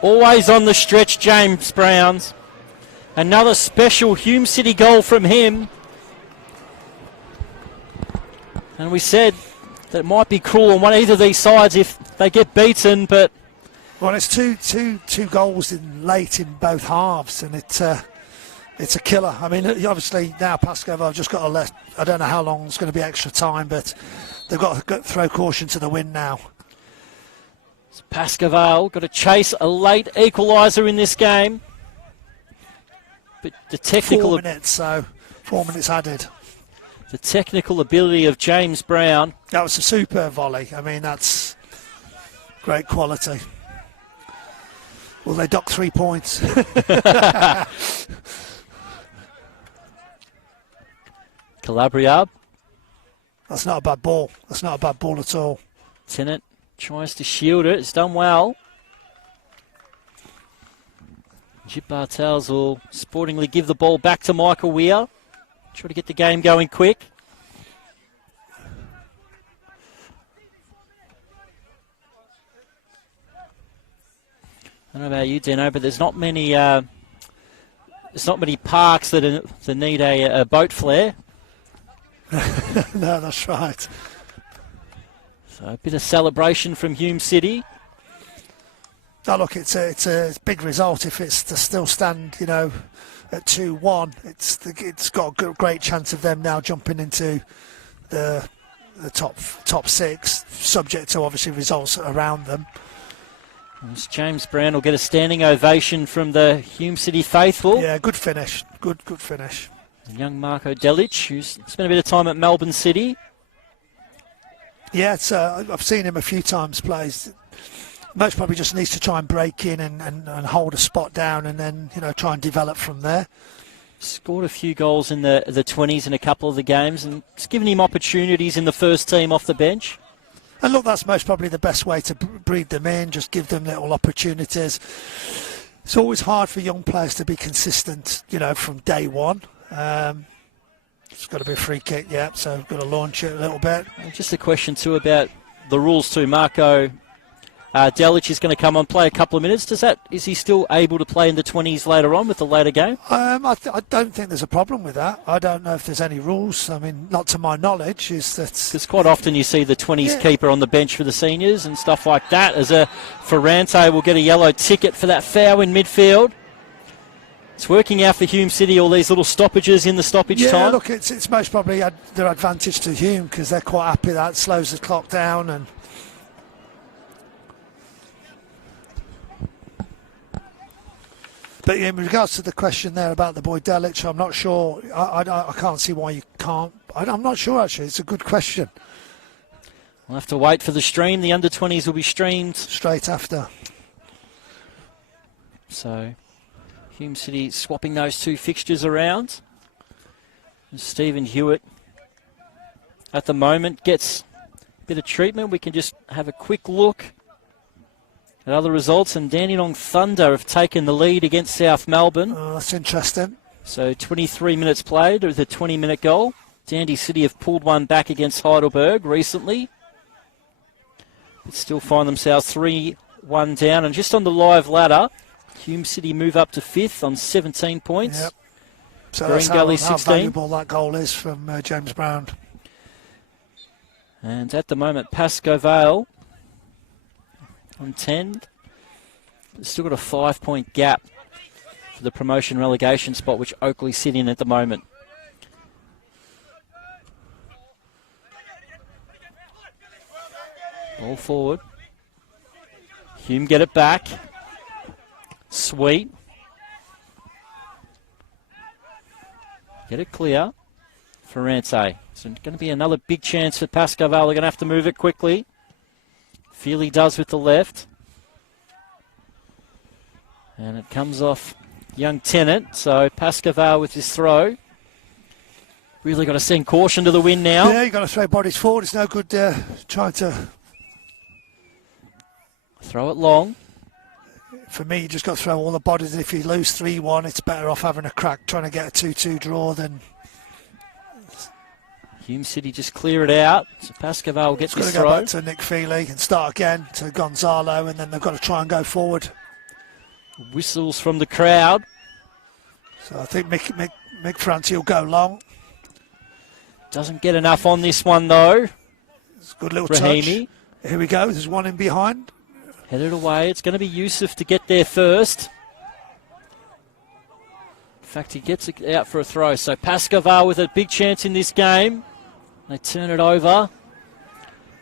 Always on the stretch, James Brown's. Another special Hume City goal from him. And we said that it might be cruel on either of these sides if they get beaten, but... Well, it's two goals late in both halves, and it's a killer. I mean, obviously now Pascoe Vale have just got to let... I don't know how long it's going to be extra time, but they've got to throw caution to the wind now. Pascoe Vale got to chase a late equaliser in this game. But the technical... 4 minutes, so 4 minutes added. The technical ability of James Brown. That was a super volley. I mean, that's great quality. Well, they docked 3 points. Calabria. That's not a bad ball. That's not a bad ball at all. Tennant tries to shield it. It's done well. Jip Bartels will sportingly give the ball back to Michael Weir. Try to get the game going quick. I don't know about you, Deno, but there's not many parks that need a boat flare. No, that's right. So a bit of celebration from Hume City. Oh, look, it's a big result if it's to still stand, you know, at 2-1. It's got a great chance of them now jumping into the top six, subject to obviously results around them. As James Brown will get a standing ovation from the Hume City faithful. Yeah, good finish. Good finish. And young Marko Delic, who's spent a bit of time at Melbourne City. Yeah, I've seen him a few times play. Most probably just needs to try and break in and hold a spot down and then, you know, try and develop from there. Scored a few goals in the 20s in a couple of the games, and it's given him opportunities in the first team off the bench. And look, that's most probably the best way to breed them in, just give them little opportunities. It's always hard for young players to be consistent, you know, from day one. It's got to be a free kick, yeah, so we've got to launch it a little bit. Just a question too about the rules too. Marko Delic is going to come on, play a couple of minutes. Is he still able to play in the 20s later on with the later game? I don't think there's a problem with that. I don't know if there's any rules. I mean, not to my knowledge. Because quite often you see the 20s keeper on the bench for the seniors and stuff like that. As a Ferrante will get a yellow ticket for that foul in midfield. It's working out for Hume City, all these little stoppages in the stoppage time. Yeah, look, it's most probably their advantage to Hume because they're quite happy that slows the clock down. And but in regards to the question there about the boy Delic, I'm not sure. I can't see why you can't. I'm not sure, actually. It's a good question. We'll have to wait for the stream. The under-20s will be streamed straight after. So Hume City swapping those two fixtures around. And Stephen Hewitt at the moment gets a bit of treatment. We can just have a quick look at other results, and Dandenong Thunder have taken the lead against South Melbourne. Oh, that's interesting. So 23 minutes played with a 20-minute goal. Dandy City have pulled one back against Heidelberg recently, but still find themselves 3-1 down. And just on the live ladder, Hume City move up to 5th on 17 points. Yep. So Green that's Gully how 16. valuable that goal is from James Brown. And at the moment, Pascoe Vale on 10. Still got a 5-point gap for the promotion relegation spot, which Oakley sit in at the moment. Ball forward. Hume get it back. Sweet. Get it clear. Ferrante. It's going to be another big chance for Pascoe Vale. They're going to have to move it quickly. Feely does with the left. And it comes off young Tennant. So Pascoe Vale with his throw. Really got to send caution to the wind now. Yeah, you've got to throw bodies forward. It's no good trying to... Throw it long. For me, you just got to throw all the bodies. If you lose 3-1, it's better off having a crack trying to get a 2-2 draw than... Hume City just clear it out. So Pascoe Vale will get this throw. Go back to Nick Feely and start again to Gonzalo, and then they've got to try and go forward. Whistles from the crowd. So I think Mick Francie will go long. Doesn't get enough on this one though. It's a good little Rahimi. touch. Here we go. There's one in behind. Headed away. It's going to be Yusuf to get there first. In fact, he gets it out for a throw. So Pascoe Vale with a big chance in this game. They turn it over.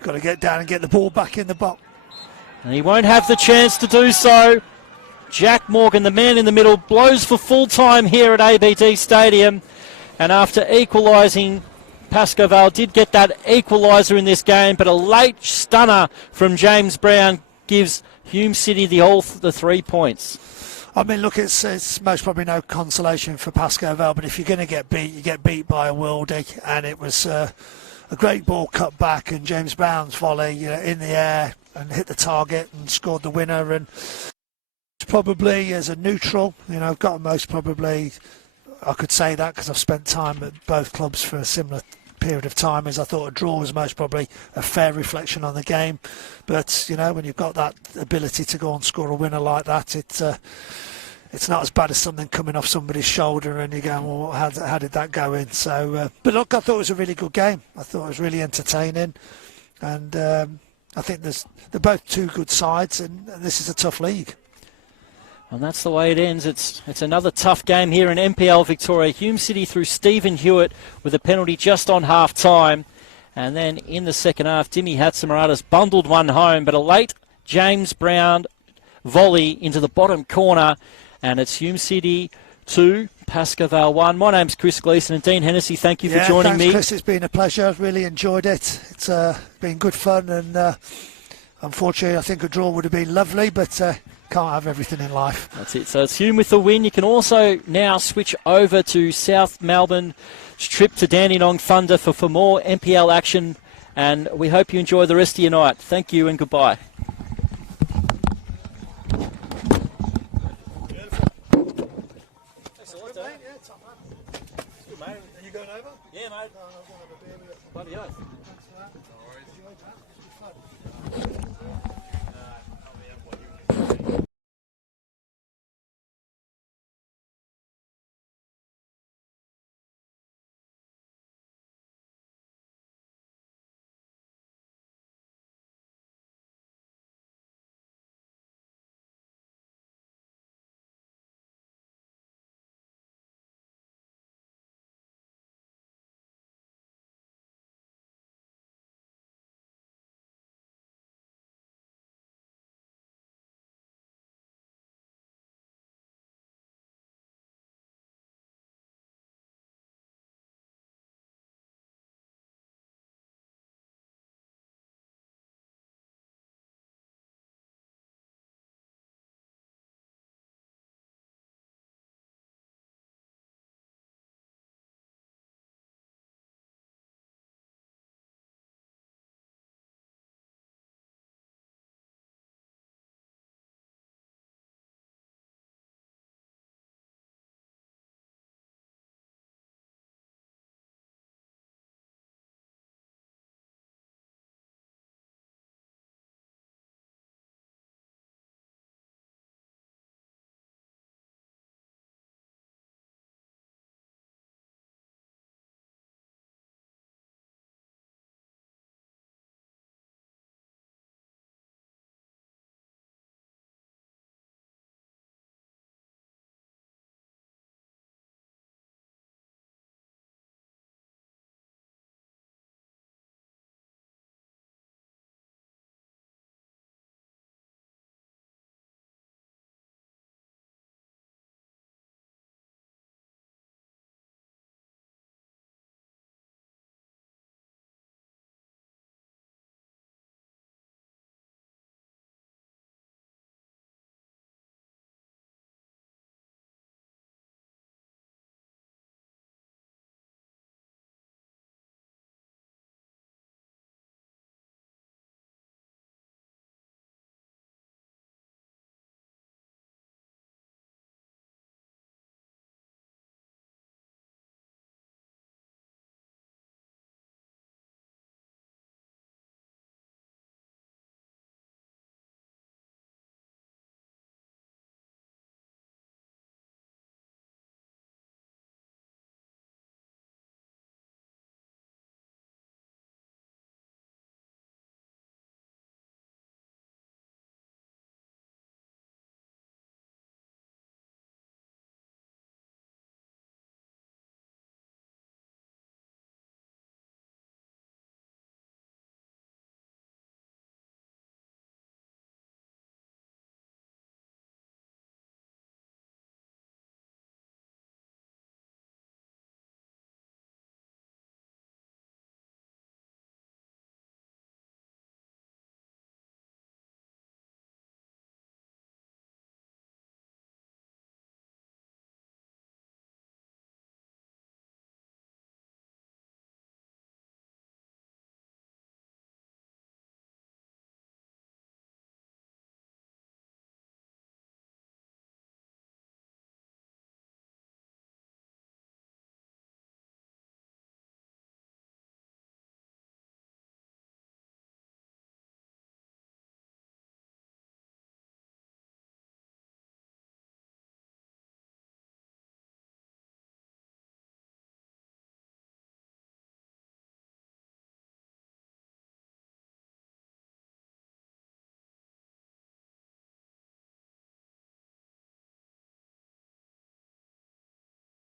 Got to get down and get the ball back in the box. And he won't have the chance to do so. Jack Morgan, the man in the middle, blows for full time here at ABD Stadium. And after equalising, Pascoe Vale did get that equaliser in this game, but a late stunner from James Brown gives Hume City the 3 points. I mean, look, it's most probably no consolation for Pascoe Vale, but if you're going to get beat, you get beat by a worldie, and it was a great ball cut back, and James Brown's volley, in the air and hit the target and scored the winner. And probably as a neutral, got most probably, I could say that because I've spent time at both clubs for a similar period of time, as I thought a draw was most probably a fair reflection on the game. But when you've got that ability to go and score a winner like that, it's not as bad as something coming off somebody's shoulder and you're going, well, how did that go in? So but look, I thought it was a really good game. I thought it was really entertaining, and I think they're both two good sides, and this is a tough league. And that's the way it ends. It's another tough game here in NPL Victoria. Hume City through Stephen Hewitt with a penalty just on half-time. And then in the second half, Dimi Hatsamaratas bundled one home, but a late James Brown volley into the bottom corner. And it's Hume City 2, Pascoe Vale 1. My name's Chris Gleeson, and Dean Hennessy, thank you for joining me. Chris, it's been a pleasure. I've really enjoyed it. It's been good fun, and unfortunately I think a draw would have been lovely, but can't have everything in life. That's it. So it's Hume with the win. You can also now switch over to South Melbourne's trip to Dandenong Thunder for more NPL action, and we hope you enjoy the rest of your night. Thank you and goodbye. Are you going over? Yeah, mate. No, I'm going to have a beer with you. Bloody oath. Thanks for that. No worries. Enjoyed that. It was good fun.